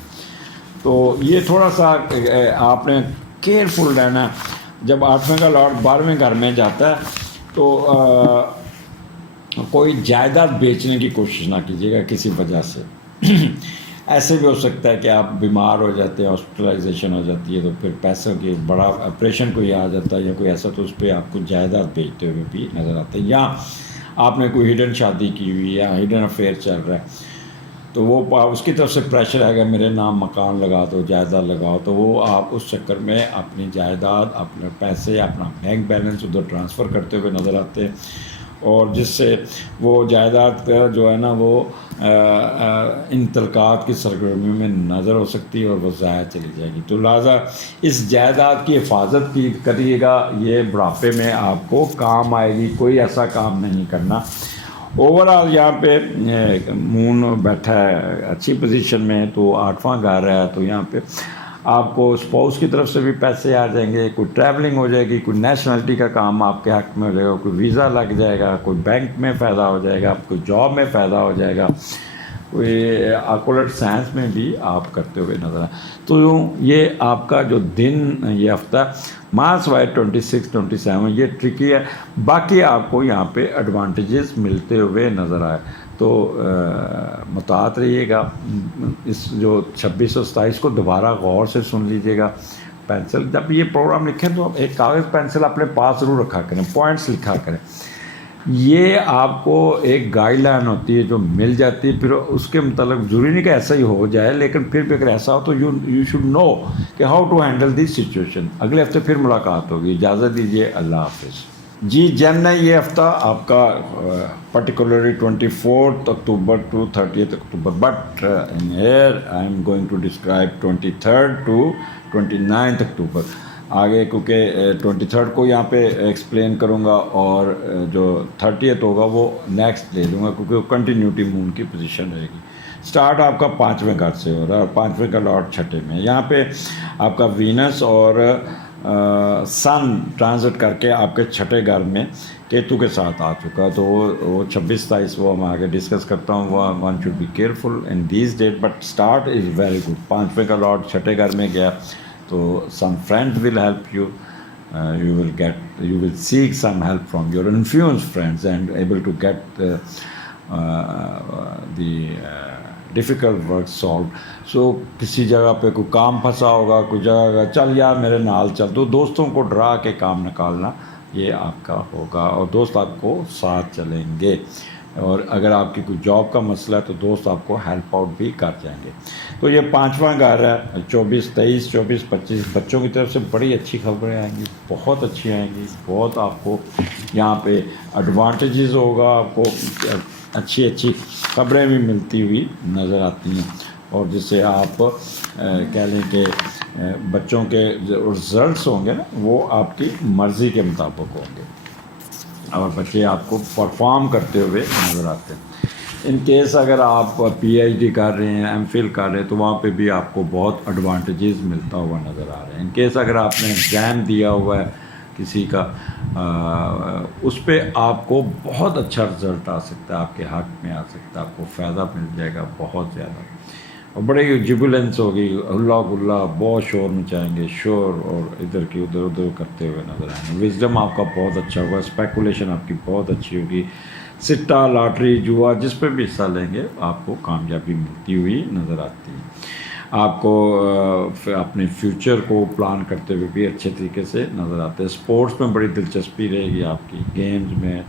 تو یہ تھوڑا سا آپ نے کیئرفل رہنا. جب 8ویں کا لاٹ 12ویں گھر میں جاتا ہے تو کوئی جائیداد بیچنے کی کوشش نہ کیجیے گا کسی وجہ سے. ایسے بھی ہو سکتا ہے کہ آپ بیمار ہو جاتے ہیں، ہاسپٹلائزیشن ہو جاتی ہے، تو پھر پیسوں کی بڑا آپریشن کوئی آ جاتا ہے یا کوئی ایسا، تو اس پہ آپ کو جائیداد بیچتے ہوئے بھی نظر آتا ہے. یا آپ نے کوئی ہڈن شادی کی ہوئی یا ہڈن افیئر چل رہا ہے، تو وہ اس کی طرف سے پریشر آئے گا، میرے نام مکان لگا دو، جائیداد لگاؤ. تو وہ آپ اس چکر میں اپنی جائیداد، اپنے پیسے، اپنا بینک بیلنس ادھر ٹرانسفر کرتے ہوئے نظر آتے ہیں، اور جس سے وہ جائیداد کا جو ہے نا، وہ ان تعلقات کی سرگرمیوں میں نظر ہو سکتی ہے اور وہ ضائع چلی جائے گی. تو لہٰذا اس جائیداد کی حفاظت کی کریے گا، یہ بڑھاپے میں آپ کو کام آئے گی. کوئی ایسا کام نہیں کرنا. اوور آل یہاں پہ مون بیٹھا ہے اچھی پوزیشن میں، تو 8واں گھر ہے، تو یہاں پہ آپ کو اسپاؤس کی طرف سے بھی پیسے آ جائیں گے، کوئی ٹریولنگ ہو جائے گی، کوئی نیشنلٹی کا کام آپ کے حق میں ہو جائے گا، کوئی ویزا لگ جائے گا، کوئی بینک میں فائدہ ہو جائے گا، کوئی جاب میں فائدہ ہو جائے گا. کوئی آکولٹ سائنس میں بھی آپ کرتے ہوئے نظر آئے. تو یہ آپ کا جو دن یہ ہفتہ مارچ وائی 26 27 یہ ٹرکی ہے. باقی آپ کو یہاں پہ ایڈوانٹیجز ملتے ہوئے نظر آئے. تو متعارف رہیے گا. اس جو 26 اور 27 کو دوبارہ غور سے سن لیجیے گا. پینسل جب یہ پروگرام لکھیں تو ایک کاغذ پینسل اپنے پاس ضرور رکھا کریں, پوائنٹس لکھا کریں. یہ آپ کو ایک گائیڈ لائن ہوتی ہے جو مل جاتی ہے, پھر اس کے متعلق ضروری نہیں کہ ایسا ہی ہو جائے, لیکن پھر بھی اگر ایسا ہو تو یو شوڈ نو کہ how to handle the situation. اگلے ہفتے پھر ملاقات ہوگی. اجازت دیجیے, اللہ حافظ. جی جیمنا یہ ہفتہ آپ کا particularly 24 October to 30 October, but in here I am going to describe 23 to 29 October. آگے کیونکہ 23 کو یہاں پہ ایکسپلین کروں گا, اور جو 30 ہوگا وہ نیکسٹ لے لوں گا, کیونکہ کنٹینیوٹی مون کی پوزیشن رہے گی. سٹارٹ آپ کا 5ویں گھر سے ہو رہا ہے, اور 5ویں کا لارڈ چھٹے میں. یہاں پہ آپ کا وینس اور سن ٹرانزٹ کر کے آپ کے چھٹے گھر میں کیتو کے ساتھ آ چکا. تو وہ 26-27 وہ میں آگے ڈسکس کرتا ہوں. وہ one should be careful in these date, but start is very good. 5ویں کا لارڈ چھٹے گھر میں گیا تو some friend will help you. you will seek some help from your influenced friends and able to get the difficult work solved. So کسی جگہ پہ کوئی کام پھنسا ہوگا, کوئی جگہ چل یار میرے نال چل, تو دوستوں کو ڈرا کے کام نکالنا یہ آپ کا ہوگا, اور دوست آپ کو ساتھ چلیں گے. اور اگر آپ کی کوئی جاب کا مسئلہ ہے تو دوست آپ کو ہیلپ آؤٹ بھی کر جائیں گے. تو یہ 5واں گھر ہے. 24-23 24-25 بچوں کی طرف سے بڑی اچھی خبریں آئیں گی, بہت اچھی آئیں گی. بہت آپ کو یہاں پہ ایڈوانٹیجز ہوگا, آپ کو اچھی اچھی خبریں بھی ملتی ہوئی نظر آتی ہیں, اور جس سے آپ کہہ لیں کہ بچوں کے رزلٹس ہوں گے نا وہ آپ کی مرضی کے مطابق ہوں گے, اور بچے آپ کو پرفارم کرتے ہوئے نظر آتے ہیں. ان کیس اگر آپ پی ایچ ڈی کر رہے ہیں, ایم فل کر رہے ہیں, تو وہاں پہ بھی آپ کو بہت ایڈوانٹیجز ملتا ہوا نظر آ رہے ہیں. ان کیس اگر آپ نے ایگزام دیا ہوا ہے کسی کا, اس پہ آپ کو بہت اچھا رزلٹ آ سکتا ہے, آپ کے حق میں آ سکتا ہے, آپ کو فائدہ مل جائے گا بہت زیادہ. اور بڑے جبلنس ہوگی, ہلا گلا, بہت شور مچائیں گے, شور اور ادھر کی ادھر کرتے ہوئے نظر آئیں گے. وزڈم آپ کا بہت اچھا ہوگا, اسپیکولیشن آپ کی بہت اچھی ہوگی. سٹا, لاٹری, جوا جس پہ بھی حصہ لیں گے آپ کو کامیابی ملتی ہوئی نظر آتی ہے. آپ کو اپنے فیوچر کو پلان کرتے ہوئے بھی اچھے طریقے سے نظر آتے ہیں. اسپورٹس میں بڑی دلچسپی رہے گی آپ کی, گیمز میں,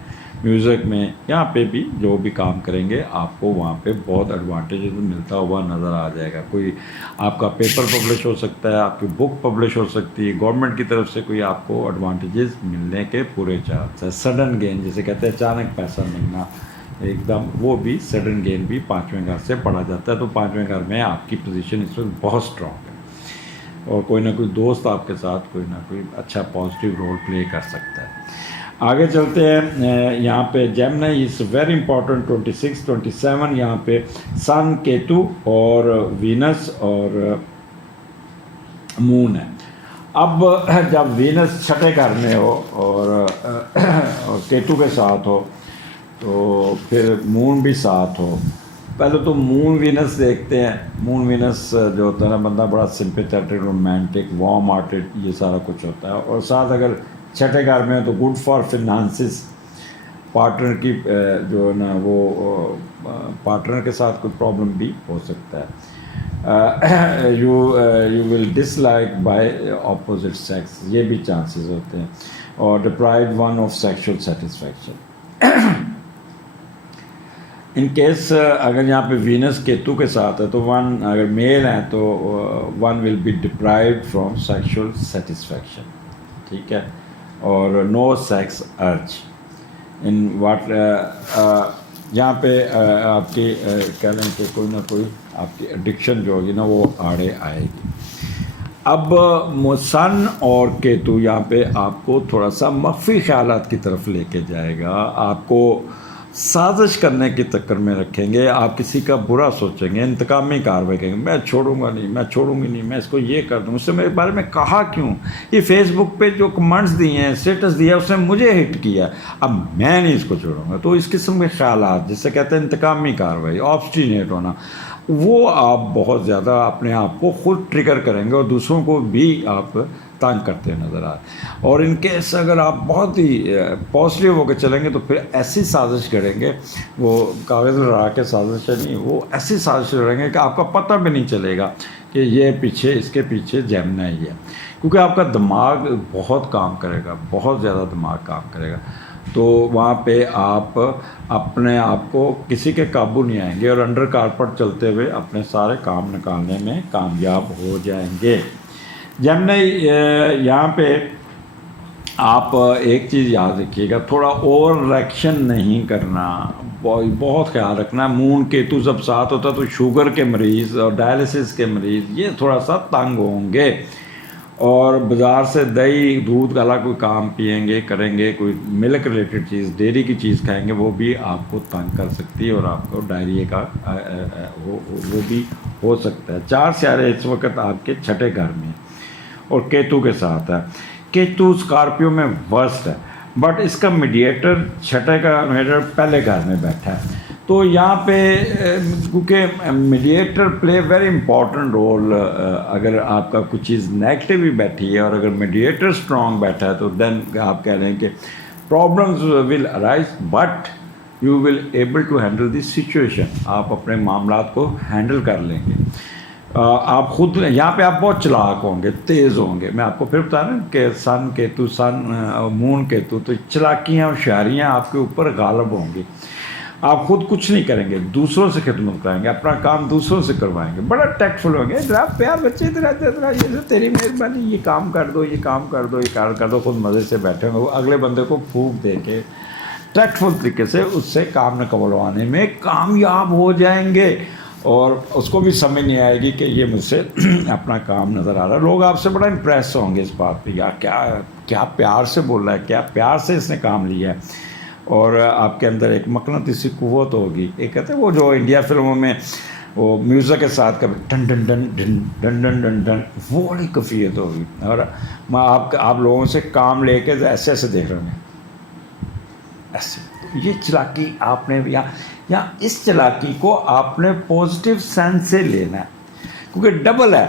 میوزک میں, یہاں پہ بھی جو بھی کام کریں گے آپ کو وہاں پہ بہت ایڈوانٹیج ملتا ہوا نظر آ جائے گا. کوئی آپ کا پیپر پبلش ہو سکتا ہے, آپ کی بک پبلش ہو سکتی ہے, گورنمنٹ کی طرف سے کوئی آپ کو ایڈوانٹیجز ملنے کے پورے چانس ہے. سڈن گین جسے کہتے ہیں, اچانک پیسہ ملنا ایک دم, وہ بھی سڈن گین بھی 5ویں گھر سے پڑھا جاتا ہے. تو 5ویں گھر میں آپ کی پوزیشن اس وقت بہت اسٹرانگ ہے, اور کوئی نہ کوئی دوست آپ کے ساتھ کوئی نہ کوئی اچھا پازیٹیو رول پلے کر سکتا ہے. آگے چلتے ہیں. یہاں پہ جیمنا از ویری امپورٹنٹ. 26 27 یہاں پہ سن, کیتو اور وینس اور مون ہے. اب جب وینس چھٹے گھر میں ہو اور کیتو کے ساتھ ہو, تو پھر مون بھی ساتھ ہو. پہلے تو مون وینس دیکھتے ہیں. مون وینس جو ہوتا ہے نا, بندہ بڑا سمپیتھیٹک, رومانٹک, وارم ہارٹڈ, یہ سارا کچھ ہوتا ہے. اور ساتھ اگر چھٹے گھر میں تو گڈ فار فنانسز. پارٹنر کی جو ہے نا وہ پارٹنر کے ساتھ کوئی پرابلم بھی ہو سکتا ہے. You will dislike by opposite sex, یہ بھی چانسز ہوتے ہیں. اور deprived one of sexual satisfaction. In case اگر یہاں پہ وینس کیتو کے ساتھ ہے تو ون اگر میل ہیں تو one will be deprived from sexual satisfaction. ٹھیک ہے, اور نو سیکس ارج ان واٹ. یہاں پہ آپ کی کہہ لیں کہ کوئی نہ کوئی آپ کی ایڈکشن جو ہوگی نا وہ آڑے آئے گی. اب سن اور کیتو یہاں پہ آپ کو تھوڑا سا مخفی خیالات کی طرف لے کے جائے گا. آپ کو سازش کرنے کے چکر میں رکھیں گے، آپ کسی کا برا سوچیں گے، انتقامی کارروائی کریں گے، میں چھوڑوں گا نہیں، میں چھوڑوں گی نہیں، میں اس کو یہ کر دوں، اس سے میرے بارے میں کہا کیوں، یہ فیس بک پہ جو کمنٹس دیے ہیں، اسٹیٹس دیا ہے، اس نے مجھے ہٹ کیا، اب میں نہیں اس کو چھوڑوں گا۔ تو اس قسم کے خیالات، جسے کہتے ہیں انتقامی کارروائی، آبسٹینیٹ ہونا، وہ آپ بہت زیادہ اپنے آپ کو خود ٹریگر کریں گے اور دوسروں کو بھی آپ تنگ کرتے نظر آئے۔ اور ان کیس اگر آپ بہت ہی پازیٹیو ہو کے چلیں گے تو پھر ایسی سازش کریں گے، وہ کاغذ لڑا کے سازش ہے نہیں، وہ ایسی سازش کریں گے کہ آپ کا پتہ بھی نہیں چلے گا کہ یہ پیچھے، اس کے پیچھے جیمنائی ہے، کیونکہ آپ کا دماغ بہت کام کرے گا، بہت زیادہ دماغ کام کرے گا۔ تو وہاں پہ آپ اپنے آپ کو کسی کے قابو نہیں آئیں گے اور انڈر کارپٹ چلتے ہوئے اپنے سارے کام نکالنے میں کامیاب ہو جائیں گے۔ جیمنائی یہاں پہ آپ ایک چیز یاد رکھیے گا، تھوڑا اوور ایکشن نہیں کرنا، بہت خیال رکھنا۔ مون کیتو جب ساتھ ہوتا تو شوگر کے مریض اور ڈائلسس کے مریض یہ تھوڑا سا تنگ ہوں گے، اور بازار سے دہی دودھ والا کوئی کام پئیں گے، کریں گے، کوئی ملک ریلیٹڈ چیز، ڈیری کی چیز کھائیں گے، وہ بھی آپ کو تنگ کر سکتی ہے اور آپ کو ڈائریا کا وہ بھی ہو سکتا ہے۔ 4 سیارے اس وقت آپ کے چھٹے گھر میں اور کیتو کے ساتھ ہے۔ کیتو اسکارپیو میں ورسٹ ہے، بٹ اس کا میڈیٹر، چھٹے کا میڈیٹر پہلے گھر میں بیٹھا ہے، تو یہاں پہ کیونکہ mediator play very important role, اگر آپ کا کچھ چیز نیگیٹو بھی بیٹھی ہے اور اگر میڈیٹر اسٹرانگ بیٹھا ہے تو دین آپ کہہ رہے ہیں کہ problems will arise but you will able to handle the situation, آپ اپنے معاملات کو ہینڈل کر لیں گے۔ آپ خود یہاں پہ آپ بہت چلاک ہوں گے، تیز ہوں گے۔ میں آپ کو پھر بتا رہا ہوں کہ سن کیتو، مون کیتو، تو چلاکیاں اور ہوشیاریاں آپ کے اوپر غالب ہوں گی۔ آپ خود کچھ نہیں کریں گے، دوسروں سے خدمت کرائیں گے، اپنا کام دوسروں سے کروائیں گے، بڑا ٹیکٹفل ہوں گے، ذرا پیار بچے ادھر یہ تیری مہربانی، یہ کام کر دو، یہ کام کر دو، یہ کام کر دو، خود مزے سے بیٹھے ہوں گے، اگلے بندے کو پھونک دے کے ٹیکٹفل طریقے سے اس سے کام نکلوانے میں کامیاب ہو جائیں گے، اور اس کو بھی سمجھ نہیں آئے گی کہ یہ مجھ سے اپنا کام نظر آ رہا ہے۔ لوگ آپ سے بڑا امپریس ہوں گے اس بات پہ، یار کیا پیار سے بول رہا ہے، کیا پیار سے اس نے کام لیا ہے، اور آپ کے اندر ایک مقناطیسی قوت ہوگی۔ ایک کہتے ہیں وہ جو انڈیا فلموں میں وہ میوزک کے ساتھ کبھی done done done done done done done done, وہ والی کیفیت ہوگی، اور میں آپ لوگوں سے کام لے کے ایسے ایسے دیکھ رہے ہیں، ایسے۔ یہ چلاکی آپ نے یا اس چلاکی کو آپ نے پازیٹیو سینس سے لینا ہے، کیونکہ ڈبل ہے،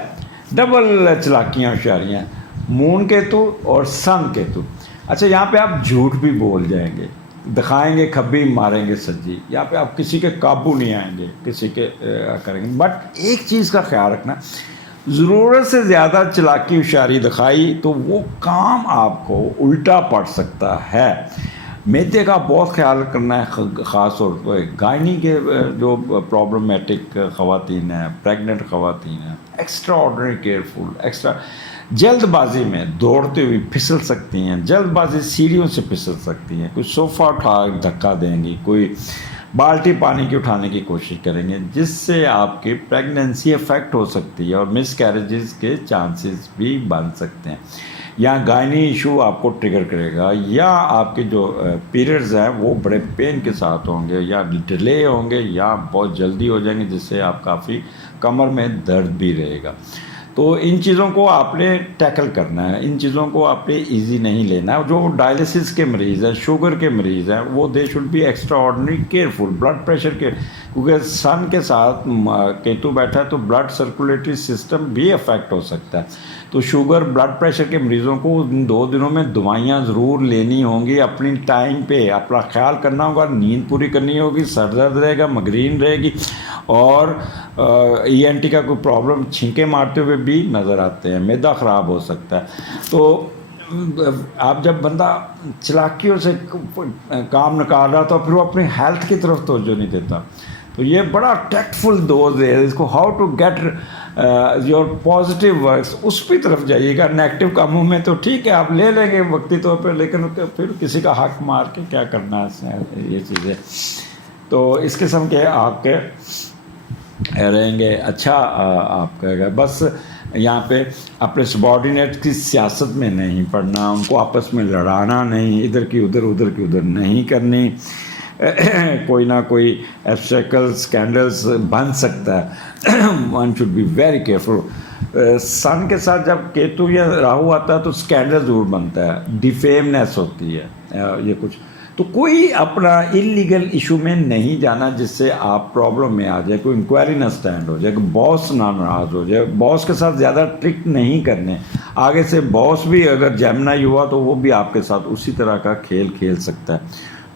ڈبل چلاکیاں ہوشیاریاں، مون کیتو اور سن کیتو۔ اچھا یہاں پہ آپ جھوٹ بھی بول جائیں گے، دکھائیں گے کھبی، ماریں گے سجی، یہاں پہ آپ کسی کے قابو نہیں آئیں گے، کسی کے کریں گے۔ بٹ ایک چیز کا خیال رکھنا، ضرورت سے زیادہ چلاکی ہوشیاری دکھائی تو وہ کام آپ کو الٹا پڑ سکتا ہے۔ میدے کا بہت خیال کرنا ہے، خاص طور پر گائنی کے جو پرابلمیٹک خواتین ہیں، پریگننٹ خواتین ہیں، ایکسٹرا آرڈنری کیئرفل، ایکسٹرا جلد بازی میں دوڑتے ہوئے پھسل سکتی ہیں، جلد بازی سیڑھیوں سے پھسل سکتی ہیں، کوئی صوفہ اٹھا دھکا دیں گی، کوئی بالٹی پانی کی اٹھانے کی کوشش کریں گے، جس سے آپ کی پریگننسی افیکٹ ہو سکتی ہے اور مس کیریجز کے چانسز بھی بن سکتے ہیں، یا گائنی ایشو آپ کو ٹریگر کرے گا، یا آپ کے جو پیریڈز ہیں وہ بڑے پین کے ساتھ ہوں گے، یا ڈیلے ہوں گے، یا بہت جلدی ہو جائیں گے، جس سے آپ کافی کمر میں درد بھی رہے گا۔ تو ان چیزوں کو آپ نے ٹیکل کرنا ہے، ان چیزوں کو آپ نے ایزی نہیں لینا ہے۔ جو ڈائلسس کے مریض ہیں، شوگر کے مریض ہیں، وہ they should be extraordinary careful, blood pressure کے، کیونکہ سن کے ساتھ کیتو بیٹھا ہے تو بلڈ سرکولیٹری سسٹم بھی افیکٹ ہو سکتا ہے۔ تو شوگر، بلڈ پریشر کے مریضوں کو ان 2 دنوں میں دوائیاں ضرور لینی ہوں گی، اپنی ٹائم پہ اپنا خیال کرنا ہوگا، نیند پوری کرنی ہوگی، سر درد رہے گا، مگرین رہے گی، اور ای این ٹی کا کوئی پرابلم، چھینکیں مارتے ہوئے بھی نظر آتے ہیں، معدہ خراب ہو سکتا ہے۔ تو آپ جب بندہ چلاکیوں سے کام نکال رہا تو پھر وہ اپنی ہیلتھ کی طرف توجہ نہیں دیتا، تو یہ بڑا ٹیکٹفل دوز ہے، اس کو how to get your positive works, اس کی طرف جائیے گا۔ نیگیٹو کاموں میں تو ٹھیک ہے آپ لے لیں گے وقتی طور پہ، لیکن پھر کسی کا حق مار کے کیا کرنا ہے، یہ چیزیں تو اس قسم کے آپ کے رہیں گے۔ اچھا آپ کہے گا بس یہاں پہ اپنے سبارڈینیٹ کی سیاست میں نہیں پڑنا، ان کو آپس میں لڑانا نہیں، ادھر کی ادھر، ادھر کی ادھر نہیں کرنی، کوئی نہ کوئی ایبسٹیکل اسکینڈلس بن سکتا ہے. One should be very careful. Sun کے ساتھ جب کیتو یا راہو آتا ہے تو اسکینڈل ضرور بنتا ہے, ڈیفیمنیس ہوتی ہے یہ کچھ. تو کوئی اپنا انلیگل ایشو میں نہیں جانا جس سے آپ پرابلم میں آ جائے, کوئی انکوائری نہ سٹینڈ ہو جائے, کہ باس نہ ناراض ہو جائے. باس کے ساتھ زیادہ ٹرک نہیں کرنے. آگے سے باس بھی اگر جیمنائی ہوا تو وہ بھی آپ کے ساتھ اسی طرح کا کھیل کھیل سکتا ہے.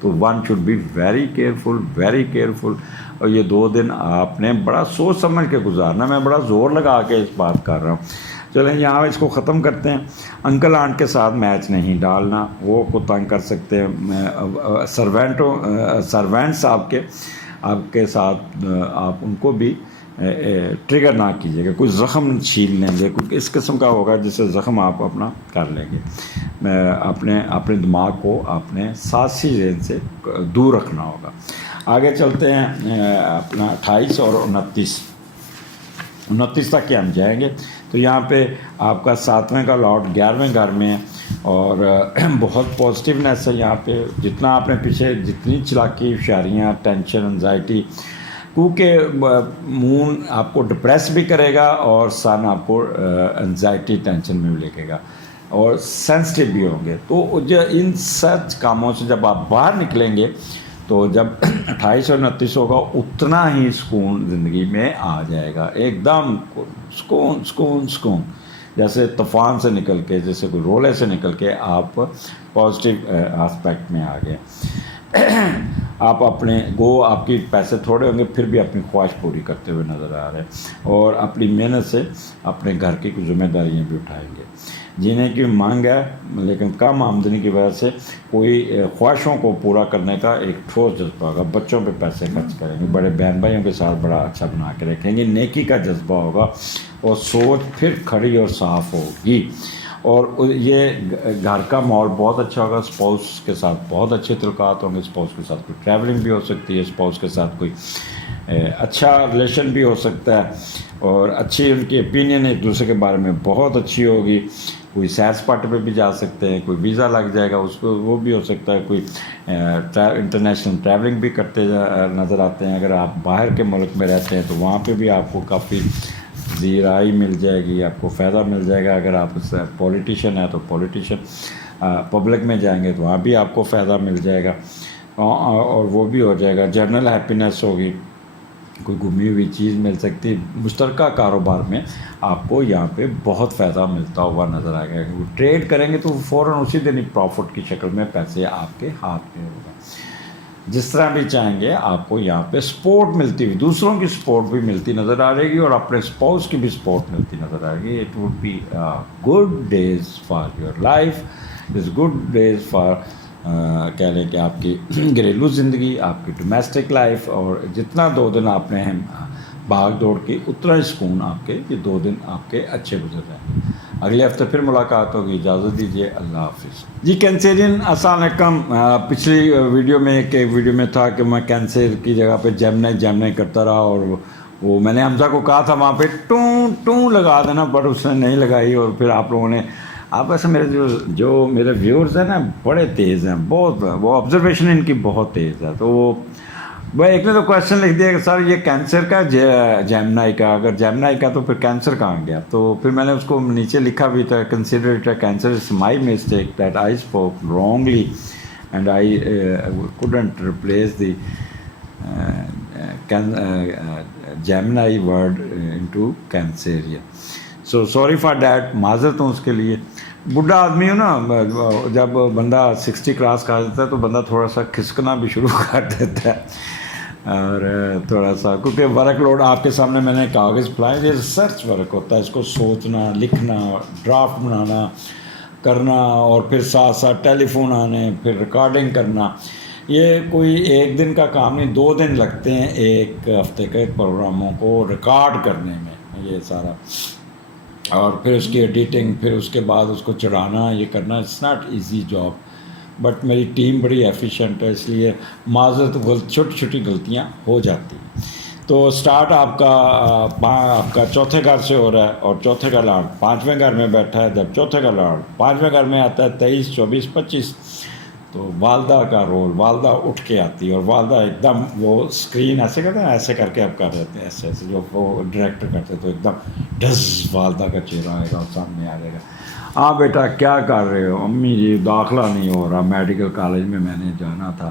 تو one should be very careful, very careful. اور یہ 2 دن آپ نے بڑا سوچ سمجھ کے گزارنا. میں بڑا زور لگا کے اس بات کر رہا ہوں. چلیں یہاں اس کو ختم کرتے ہیں. انکل آنٹ کے ساتھ میچ نہیں ڈالنا, وہ کو تنگ کر سکتے ہیں. سروینٹس آپ کے ساتھ آپ ان کو بھی ٹریگر نہ کیجیے گا. کوئی زخم چھین لیں گے, کوئی اس قسم کا ہوگا جس سے زخم آپ اپنا کر لیں گے. اپنے دماغ کو اپنے سازشی ذہن سے دور رکھنا ہوگا. آگے چلتے ہیں اپنا 28 اور 29 تک کے ہم جائیں گے. تو یہاں پہ آپ کا 7ویں کا لارڈ 11ویں گھر میں ہے, اور بہت پازیٹیونیس ہے یہاں پہ. جتنا آپ نے پیچھے جتنی چلاکی, ہوشیاریاں, ٹینشن, انزائٹی, کیونکہ مون آپ کو ڈپریس بھی کرے گا اور سن آپ کو انزائٹی ٹینشن میں بھی لے گا, اور سینسٹیو بھی ہوں گے. تو ان سچ کاموں سے جب آپ باہر نکلیں گے تو جب 28 اور 29 ہوگا اتنا ہی سکون زندگی میں آ جائے گا. ایک دم سکون سکون سکون, جیسے طوفان سے نکل کے, جیسے کوئی رولے سے نکل کے آپ پازیٹیو آسپیکٹ میں آ گئے. آپ آپ کی پیسے تھوڑے ہوں گے پھر بھی اپنی خواہش پوری کرتے ہوئے نظر آ رہے ہیں, اور اپنی محنت سے اپنے گھر کی کچھ ذمہ داریاں بھی اٹھائیں گے. جینے کی مانگ ہے لیکن کم آمدنی کی وجہ سے کوئی خواہشوں کو پورا کرنے کا ایک ٹھوس جذبہ ہوگا. بچوں پہ پیسے خرچ کریں گے, بڑے بہن بھائیوں کے ساتھ بڑا اچھا بنا کے رکھیں گے. نیکی کا جذبہ ہوگا اور سوچ پھر کھڑی اور صاف ہوگی. اور یہ گھر کا ماحول بہت اچھا ہوگا. اسپاؤس کے ساتھ بہت اچھے تعلقات ہوں گے. اسپاؤس کے ساتھ کوئی ٹریولنگ بھی ہو سکتی ہے, اسپاؤس کے ساتھ کوئی اچھا ریلیشن بھی ہو سکتا ہے, اور اچھی ان کی اپینین ایک دوسرے کے بارے میں بہت اچھی ہوگی. کوئی سیر سپاٹے پہ بھی جا سکتے ہیں, کوئی ویزا لگ جائے گا اس کو, وہ بھی ہو سکتا ہے. کوئی انٹرنیشنل ٹریولنگ بھی کرتے نظر آتے ہیں. اگر آپ باہر کے ملک میں رہتے ہیں تو وہاں پہ بھی آپ کو کافی زیرائی مل جائے گی, آپ کو فائدہ مل جائے گا. اگر آپ پولیٹیشین ہیں تو پبلک میں جائیں گے تو وہاں بھی آپ کو فائدہ مل جائے گا, اور وہ بھی ہو جائے گا. جنرل ہیپینیس ہوگی, کوئی گمی ہوئی چیز مل سکتی. مشترکہ کاروبار میں آپ کو یہاں پہ بہت فائدہ ملتا ہوا نظر آئے گا. وہ ٹریڈ کریں گے تو فوراً اسی دن ہی پروفٹ کی شکل میں پیسے آپ کے ہاتھ میں ہوگا. جس طرح بھی چاہیں گے آپ کو یہاں پہ سپورٹ ملتی ہوئی, دوسروں کی سپورٹ بھی ملتی نظر آ رہے گی, اور اپنے اسپاؤس کی بھی سپورٹ ملتی نظر آئے گی. It would be good days for your life. It's good days for کہہ لیں کہ آپ کی گھریلو زندگی, آپ کی ڈومیسٹک لائف. اور جتنا 2 دن آپ نے بھاگ دوڑ کی اتنا ہی سکون آپ کے یہ 2 دن آپ کے اچھے گزر رہے ہیں. اگلے ہفتے پھر ملاقات ہوگی. اجازت دیجیے, اللہ حافظ. جی کینسرین السلام علیکم. پچھلی ویڈیو میں ایک ویڈیو میں تھا کہ میں کینسر کی جگہ پہ جیمنائی کرتا رہا, اور وہ میں نے حمزہ کو کہا تھا وہاں پہ ٹوں لگا دینا, پر اس نے نہیں لگائی. اور پھر آپ لوگوں نے ایسے میرے جو میرے ویورز ہیں نا بڑے تیز ہیں, بہت وہ آبزرویشن ان کی بہت تیز ہے. تو وہ ایک نے تو کویشچن لکھ دیا کہ سر یہ کینسر کا جیمنائی کا, اگر جیمنائی کا تو پھر کینسر کہاں گیا. تو پھر میں نے اس کو نیچے لکھا بھی تھا, consider it a cancer, it's my mistake that I spoke wrongly and I couldn't replace the Gemini word into Cancerian. So sorry for that, معذرت ہوں اس کے لیے. بڈھا آدمی ہوں نا, جب بندہ 60 کراس کھا دیتا ہے تو بندہ تھوڑا سا کھسکنا بھی شروع کر دیتا ہے, اور تھوڑا سا کیونکہ ورک لوڈ آپ کے سامنے میں نے کاغذ پھیلائے, یہ ریسرچ ورک ہوتا ہے. اس کو سوچنا, لکھنا, ڈرافٹ بنانا, کرنا, اور پھر ساتھ ساتھ ٹیلی فون آنے, پھر ریکارڈنگ کرنا. یہ کوئی ایک دن کا کام نہیں, 2 دن لگتے ہیں ایک ہفتے کے پروگراموں کو ریکارڈ کرنے میں یہ سارا, اور پھر اس کی ایڈیٹنگ, پھر اس کے بعد اس کو چڑھانا, یہ کرنا. It's not easy job, but میری ٹیم بڑی ایفیشینٹ ہے, اس لیے معذرت, چھوٹی چھوٹی غلطیاں ہو جاتی ہیں. تو سٹارٹ آپ کا چوتھے گھر سے ہو رہا ہے, اور چوتھے کا لارڈ 5ویں گھر میں بیٹھا ہے. جب چوتھے کا لارڈ 5ویں گھر میں آتا ہے 23, 24, 25, تو والدہ کا رول، والدہ اٹھ کے آتی ہے اور والدہ ایک دم وہ اسکرین ایسے کرتے ہیں، ایسے کر کے اب کر رہے تھے، ایسے ایسے جو وہ ڈائریکٹر کرتے تو ایک دم ڈز والدہ کا چہرہ آئے گا اور سامنے آ جائے گا، ہاں بیٹا کیا کر رہے ہو؟ امی جی داخلہ نہیں ہو رہا، میڈیکل کالج میں نے جانا تھا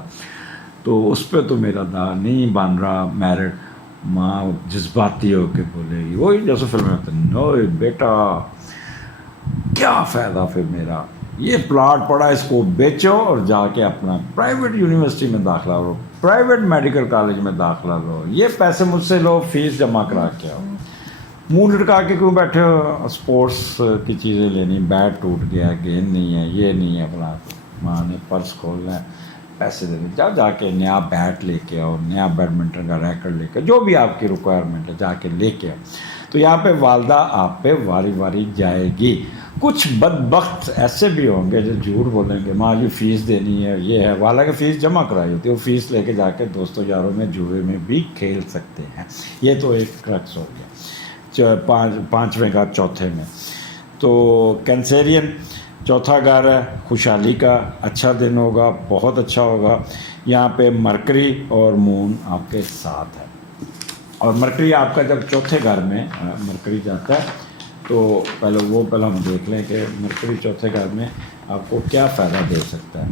تو اس پہ تو میرا نہیں بن رہا میرٹ۔ ماں جذباتی ہو کے بولے گی، وہی جیسے فلم میں ہوتا ہے، نو بیٹا کیا فائدہ پھر میرا، یہ پلاٹ پڑا اس کو بیچو اور جا کے اپنا پرائیویٹ یونیورسٹی میں داخلہ لو، پرائیویٹ میڈیکل کالج میں داخلہ لو، یہ پیسے مجھ سے لو، فیس جمع کرا کے آؤ، منہ لٹکا کے کیوں بیٹھے ہو؟ اسپورٹس کی چیزیں لینی، بیٹ ٹوٹ گیا، گیند نہیں ہے، یہ نہیں ہے فلاں، ماں نے پرس کھولنا ہے، پیسے دینے، جا کے نیا بیٹ لے کے آؤ، نیا بیڈمنٹن کا ریکٹ لے کے، جو بھی آپ کی ریکوائرمنٹ ہے جا کے لے کے آؤ۔ تو یہاں پہ والدہ آپ پہ واری واری جائے گی۔ کچھ بدبخت ایسے بھی ہوں گے جو جھوٹ بولیں گے، ماں جی فیس دینی ہے، یہ ہے، حالانکہ فیس جمع کرائی ہوتی ہے، وہ فیس لے کے جا کے دوستوں یاروں میں جوئے میں بھی کھیل سکتے ہیں۔ یہ تو ایک کرکس ہو گیا پانچویں کا چوتھے میں۔ تو کینسیرین چوتھا گھر ہے خوشحالی کا، اچھا دن ہوگا، بہت اچھا ہوگا۔ یہاں پہ مرکری اور مون آپ کے ساتھ ہے، اور مرکری آپ کا جب چوتھے گھر میں مرکری جاتا ہے تو پہلے ہم دیکھ لیں کہ مرکری چوتھے گھر میں آپ کو کیا فائدہ دے سکتا ہے۔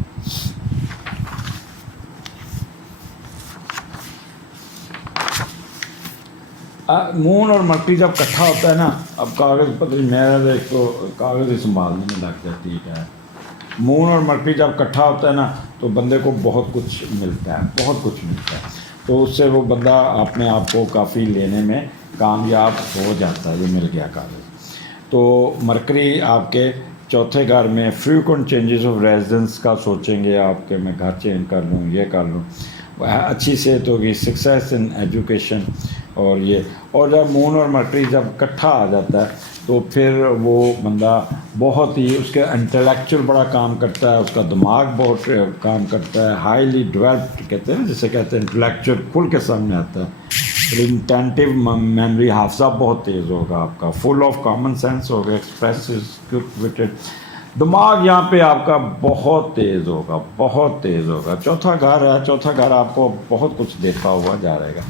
مون اور مرکری جب کٹھا ہوتا ہے نا، اب کاغذ پتہ نہیں میرا ایک تو کاغذ ہی سنبھالنے میں لگ جاتی ہے۔ مون اور مرکری جب کٹھا ہوتا ہے نا تو بندے کو بہت کچھ ملتا ہے، بہت کچھ ملتا ہے، تو اس سے وہ بندہ اپنے آپ کو کافی لینے میں کامیاب ہو جاتا ہے، جو مل گیا کاغذ۔ تو مرکری آپ کے چوتھے گھر میں فریکوینٹ چینجز آف ریزیڈنس کا سوچیں گے آپ کہ میں گھر چینج کر لوں، یہ کر لوں، اچھی صحت ہوگی، سکسیس ان ایجوکیشن، اور جب مون اور مرکری جب کٹھا آ جاتا ہے تو پھر وہ بندہ بہت ہی، اس کے انٹلیکچوئل بڑا کام کرتا ہے، اس کا دماغ بہت کام کرتا ہے، ہائیلی ڈیولپڈ کہتے ہیں جسے کہتے ہیں انٹلیکچوئل کھل کے سامنے آتا ہے، انٹینٹیو میموری، حافظہ بہت تیز ہوگا آپ کا، فل آف کامن سینس ہوگا، ایکسپریسو، کوئک وٹڈ، دماغ یہاں پہ آپ کا بہت تیز ہوگا، بہت تیز ہوگا۔ چوتھا گھر ہے، چوتھا گھر آپ کو بہت کچھ دیتا ہوا جا رہے گا،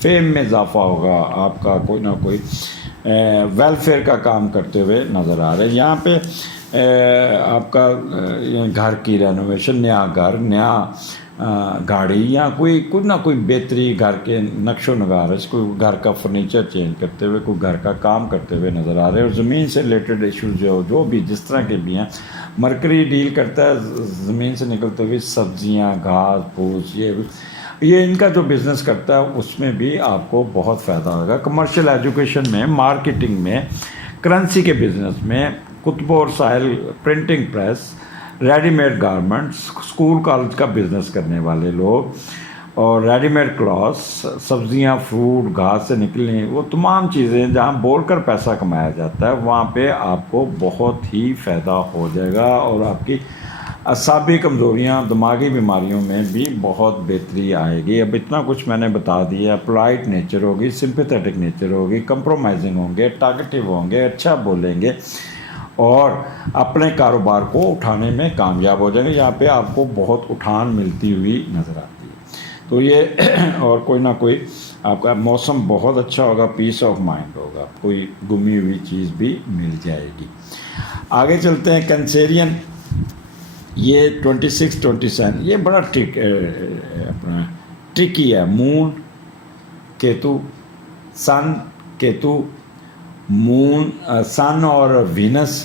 فیم میں اضافہ ہوگا، آپ کا کوئی نہ کوئی ویلفیئر کا کام کرتے ہوئے نظر آ رہے ہیں۔ یہاں پہ آپ کا گھر کی رینوویشن، نیا گھر، نیا گاڑی، یا کوئی نہ کوئی بہتری گھر کے نقش و نگارش، کوئی گھر کا فرنیچر چینج کرتے ہوئے، کوئی گھر کا کام کرتے ہوئے نظر آ رہے ہیں۔ اور زمین سے ریلیٹڈ ایشوز جو بھی جس طرح کے بھی ہیں، مرکری ڈیل کرتا ہے زمین سے نکلتے ہوئے سبزیاں، گھاس پھوس، یہ ان کا جو بزنس کرتا ہے اس میں بھی آپ کو بہت فائدہ ہوگا۔ کمرشل ایجوکیشن میں، مارکیٹنگ میں، کرنسی کے بزنس میں، کتب اور ساحل، printing press, ready made garments, school college کا بزنس کرنے والے لوگ، اور ریڈی میڈ کلاتھس، سبزیاں، فروٹ، گھاس سے نکلیں، وہ تمام چیزیں جہاں بول کر پیسہ کمایا جاتا ہے وہاں پہ آپ کو بہت ہی فائدہ ہو جائے گا، اور آپ کی اعصابی کمزوریاں، دماغی بیماریوں میں بھی بہت بہتری آئے گی۔ اب اتنا کچھ میں نے بتا دیا، پولائٹ نیچر ہوگی، سمپیتھیٹک نیچر ہوگی، کمپرومائزنگ ہوں گے، ٹارگیٹیو ہوں گے، اچھا بولیں گے، اور اپنے کاروبار کو اٹھانے میں کامیاب ہو جائیں گے۔ یہاں پہ آپ کو بہت اٹھان ملتی ہوئی نظر آتی ہے، تو یہ اور کوئی نہ کوئی آپ کا موسم بہت اچھا ہوگا، پیس آف مائنڈ ہوگا، کوئی گمی ہوئی چیز بھی مل جائے گی۔ آگے چلتے ہیں، کینسیرین، یہ 26 27، یہ بڑا اپنا ٹرکی ہے۔ مون کیتو، سن کیتو، مون سن اور وینس،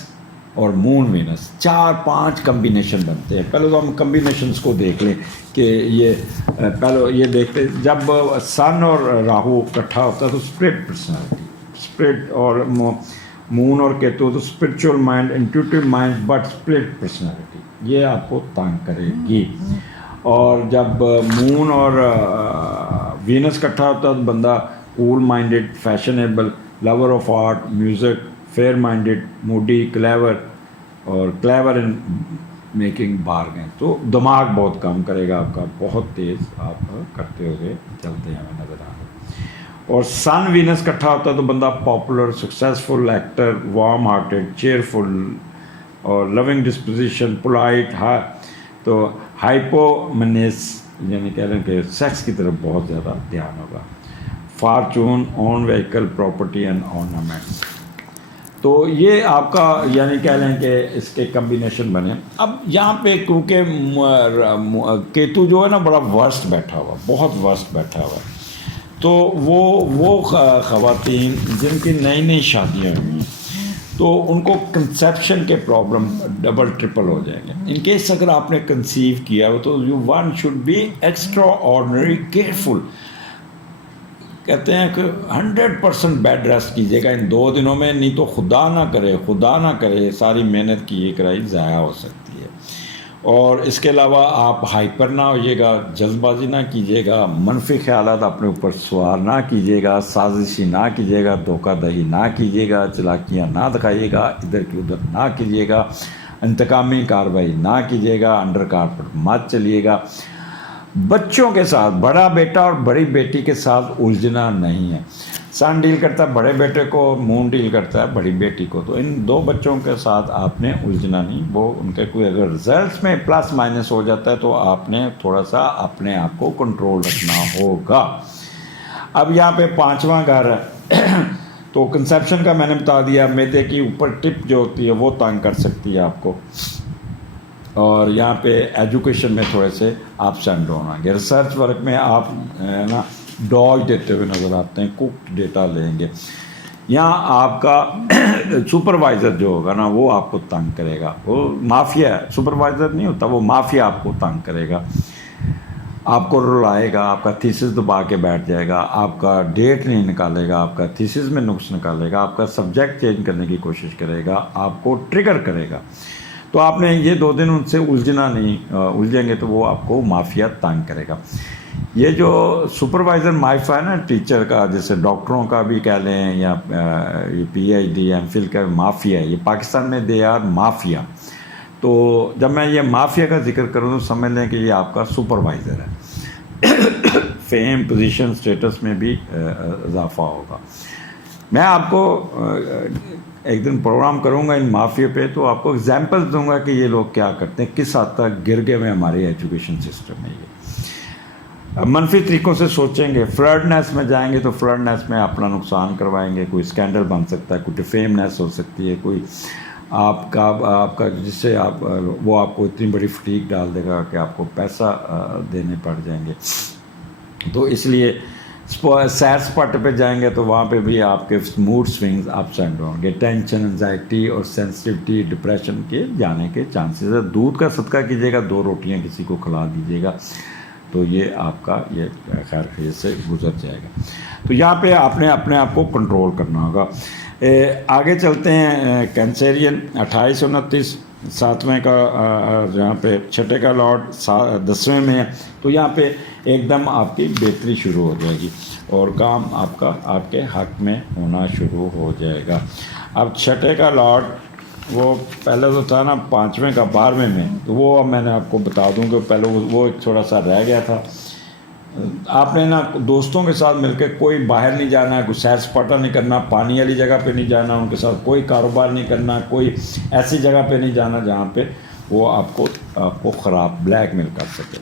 اور مون وینس، 4-5 کمبینیشن بنتے ہیں۔ پہلے تو ہم کمبینیشنز کو دیکھ لیں کہ پہلے یہ دیکھتے جب سن اور راہو اکٹھا ہوتا ہے تو اسپرٹ پرسنالٹی، اسپرٹ، اور مون اور کیتو تو spiritual mind, intuitive mind, but split personality, یہ آپ کو تنگ کرے گی۔ اور جب مون اور وینس کٹھا ہوتا ہے تو بندہ cool minded, fashionable, lover of art, music, fair minded, moody, clever, اور کلیور ان میکنگ بارگین، تو دماغ بہت کام کرے گا آپ کا، بہت تیز آپ کرتے ہوئے چلتے ہیں ہمیں نظر آ رہے ہیں۔ اور سن وینس کٹھا ہوتا ہے تو بندہ popular, successful actor, warm hearted, cheerful, اور لونگ ڈسپوزیشن، پولائٹ، تو ہائپومنیس یعنی کہہ رہے ہیں کہ سیکس کی طرف بہت زیادہ دھیان ہوگا. Fortune, own vehicle, property and ornaments. تو یہ آپ کا یعنی کہہ لیں کہ اس کے کمبینیشن بنے. اب یہاں پہ کیونکہ کیتو جو ہے نا بڑا ورسٹ بیٹھا ہوا، بہت ورسٹ بیٹھا ہوا، تو وہ خواتین جن کی نئی نئی شادیاں ہوئی ہیں تو ان کو کنسیپشن کے پرابلم ڈبل ٹرپل ہو جائیں گے. ان کیس اگر آپ نے کنسیو کیا ہو تو you one should be extraordinary careful. کہتے ہیں کہ 100% بیڈ ریسٹ کیجیے گا ان 2 دنوں میں، نہیں تو خدا نہ کرے ساری محنت کی یہ کرائی ضائع ہو سکتی ہے. اور اس کے علاوہ آپ ہائپر نہ ہوئیے گا، جلد بازی نہ کیجیے گا، منفی خیالات اپنے اوپر سوار نہ کیجیے گا، سازشی نہ کیجیے گا، دھوکہ دہی نہ کیجیے گا، چلاکیاں نہ دکھائیے گا، ادھر کی ادھر نہ کیجیے گا، انتقامی کارروائی نہ کیجیے گا، انڈر کارپٹ مت چلیے گا. بچوں کے ساتھ بڑا بیٹا اور بڑی بیٹی کے ساتھ الجھنا نہیں ہے. سن ڈیل کرتا ہے بڑے بیٹے کو، مون ڈیل کرتا ہے بڑی بیٹی کو. تو ان 2 بچوں کے ساتھ آپ نے الجھنا نہیں. وہ ان کے کوئی اگر رزلٹس میں پلس مائنس ہو جاتا ہے تو آپ نے تھوڑا سا اپنے آپ کو کنٹرول رکھنا ہوگا. اب یہاں پہ 5واں گھر ہے تو کنسیپشن کا میں نے بتا دیا. میدے کی اوپر ٹپ جو ہوتی ہے وہ تنگ کر سکتی ہے آپ کو. اور یہاں پہ ایجوکیشن میں تھوڑے سے اپس اینڈ ڈاؤن آئیں گے. ریسرچ ورک میں آپ نا ڈاج دیتے ہوئے نظر آتے ہیں، کوکڈ ڈیٹا لیں گے. یہاں آپ کا سپروائزر جو ہوگا نا وہ آپ کو تنگ کرے گا. وہ مافیا ہے، سپروائزر نہیں ہوتا، وہ مافیا آپ کو تنگ کرے گا، آپ کو رلائے گا، آپ کا تھیسس دبا کے بیٹھ جائے گا، آپ کا ڈیٹ نہیں نکالے گا، آپ کا تھیسس میں نقص نکالے گا، آپ کا سبجیکٹ چینج کرنے کی کوشش کرے گا، آپ کو ٹریگر کرے گا. تو آپ نے یہ 2 دن ان سے الجھنا نہیں، الجھیں گے تو وہ آپ کو مافیا تنگ کرے گا. یہ جو سپروائزر مائفا ہے نا ٹیچر کا، جیسے ڈاکٹروں کا بھی کہہ لیں یا یہ PhD ایم فل کا مافیا ہے، یہ پاکستان میں دے آر مافیا. تو جب میں یہ مافیا کا ذکر کروں تو سمجھ لیں کہ یہ آپ کا سپروائزر ہے. فیم، پوزیشن، اسٹیٹس میں بھی اضافہ ہوگا. میں آپ کو ایک دن پروگرام کروں گا ان مافیا پہ، تو آپ کو ایگزامپل دوں گا کہ یہ لوگ کیا کرتے ہیں، کس حد تک گر گئے ہوئے ہمارے ایجوکیشن سسٹم میں. یہ منفی طریقوں سے سوچیں گے، فلرٹنیس میں جائیں گے تو فلرٹنیس میں اپنا نقصان کروائیں گے. کوئی اسکینڈل بن سکتا ہے، کوئی ڈیفیمنیس ہو سکتی ہے، کوئی آپ کا جس سے وہ آپ کو اتنی بڑی فٹیگ ڈال دے گا کہ آپ کو پیسہ دینے پڑ جائیں گے. تو اس لیے سیر سپاٹے پہ جائیں گے تو وہاں پہ بھی آپ کے mood swings ups and down گے. ٹینشن، انزائٹی اور سینسٹیوٹی، ڈپریشن کے جانے کے چانسز ہے. دودھ کا صدقہ کیجیے گا، 2 روٹیاں کسی کو کھلا دیجیے گا تو یہ آپ کا یہ خیر خیر سے گزر جائے گا. تو یہاں پہ آپ نے اپنے آپ کو کنٹرول کرنا ہوگا. آگے چلتے ہیں. کینسیرین 2829 7ویں کا، جہاں پہ 6 کا لاٹ 10ویں میں ہے، تو یہاں پہ ایک دم آپ کی بہتری شروع ہو جائے گی اور کام آپ کا آپ کے حق میں ہونا شروع ہو جائے گا. اب 6 کا لاٹ وہ پہلے تو تھا نا 5ویں کا 12ویں میں، تو وہ میں نے آپ کو بتا دوں کہ پہلے وہ ایک تھوڑا سا رہ گیا تھا. آپ نے نا دوستوں کے ساتھ مل کے کوئی باہر نہیں جانا ہے، کوئی سیر سپاٹا نہیں کرنا، پانی والی جگہ پہ نہیں جانا، ان کے ساتھ کوئی کاروبار نہیں کرنا، کوئی ایسی جگہ پہ نہیں جانا جہاں پہ وہ آپ کو خراب بلیک میل کر سکے.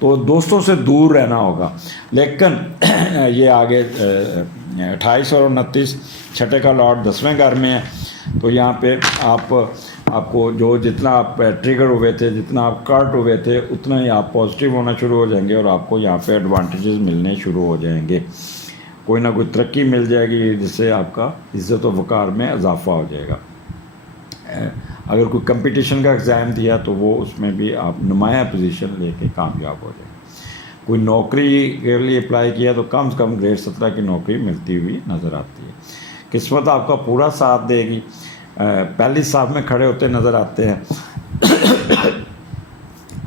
تو دوستوں سے دور رہنا ہوگا. لیکن یہ آگے 28 اور 29 6 کا لاٹ 10ویں گھر میں ہے، تو یہاں پہ آپ کو جتنا آپ ٹریگر ہوئے تھے، جتنا آپ کارٹ ہوئے تھے، اتنا ہی آپ پازیٹیو ہونا شروع ہو جائیں گے اور آپ کو یہاں پہ ایڈوانٹیجز ملنے شروع ہو جائیں گے. کوئی نہ کوئی ترقی مل جائے گی جس سے آپ کا عزت و وقار میں اضافہ ہو جائے گا. اگر کوئی کمپٹیشن کا ایگزام دیا تو وہ اس میں بھی آپ نمایاں پوزیشن لے کے کامیاب ہو جائیں. کوئی نوکری کے لیے اپلائی کیا تو کم سے کم گریڈ 17 کی نوکری ملتی ہوئی نظر آتی ہے. قسمت آپ کا پورا ساتھ دے گی. پہلی صف میں کھڑے ہوتے نظر آتے ہیں.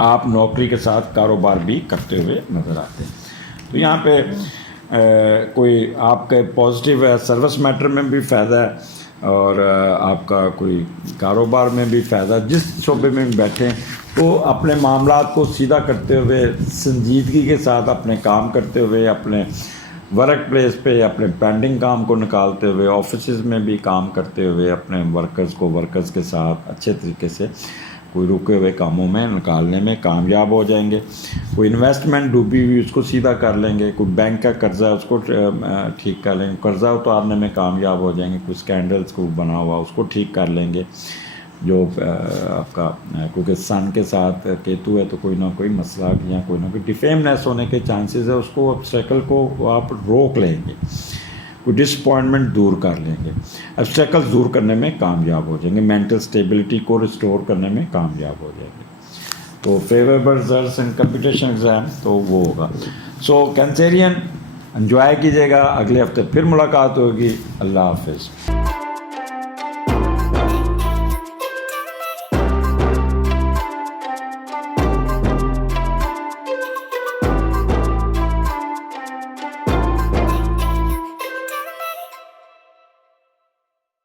آپ نوکری کے ساتھ کاروبار بھی کرتے ہوئے نظر آتے ہیں. تو یہاں پہ کوئی آپ کے پازیٹیو ہے، سروس میٹر میں بھی فائدہ ہے اور آپ کا کوئی کاروبار میں بھی فائدہ. جس شعبے میں بیٹھیں تو اپنے معاملات کو سیدھا کرتے ہوئے، سنجیدگی کے ساتھ اپنے کام کرتے ہوئے، اپنے ورک پلیس پہ اپنے پینڈنگ کام کو نکالتے ہوئے، آفیسز میں بھی کام کرتے ہوئے، اپنے ورکرز کے ساتھ اچھے طریقے سے کوئی رکے ہوئے کاموں میں نکالنے میں کامیاب ہو جائیں گے، کوئی انویسٹمنٹ ڈوبی ہوئی اس کو سیدھا کر لیں گے، کوئی بینک کا قرضہ ہے اس کو ٹھیک کر لیں گے، قرضہ اتارنے میں کامیاب ہو جائیں گے، کوئی اسکینڈلس کو بنا ہوا اس کو ٹھیک کر لیں گے، جو آپ کا کیونکہ سن کے ساتھ کیتو ہے تو کوئی نہ کوئی مسئلہ یا کوئی نہ کوئی ڈیفیمنیس ہونے کے چانسز ہے، اس کو ابسٹیکل کو آپ روک لیں گے، کوئی ڈس اپوائنٹمنٹ دور کر لیں گے، ابسٹیکلس دور کرنے میں کامیاب ہو جائیں گے، مینٹل اسٹیبلٹی کو ریسٹور کرنے میں کامیاب ہو جائیں گے. تو favourable results in competition exam تو وہ ہوگا. سو کینسیرین انجوائے کیجیے گا، اگلے ہفتے پھر ملاقات ہوگی. اللہ حافظ.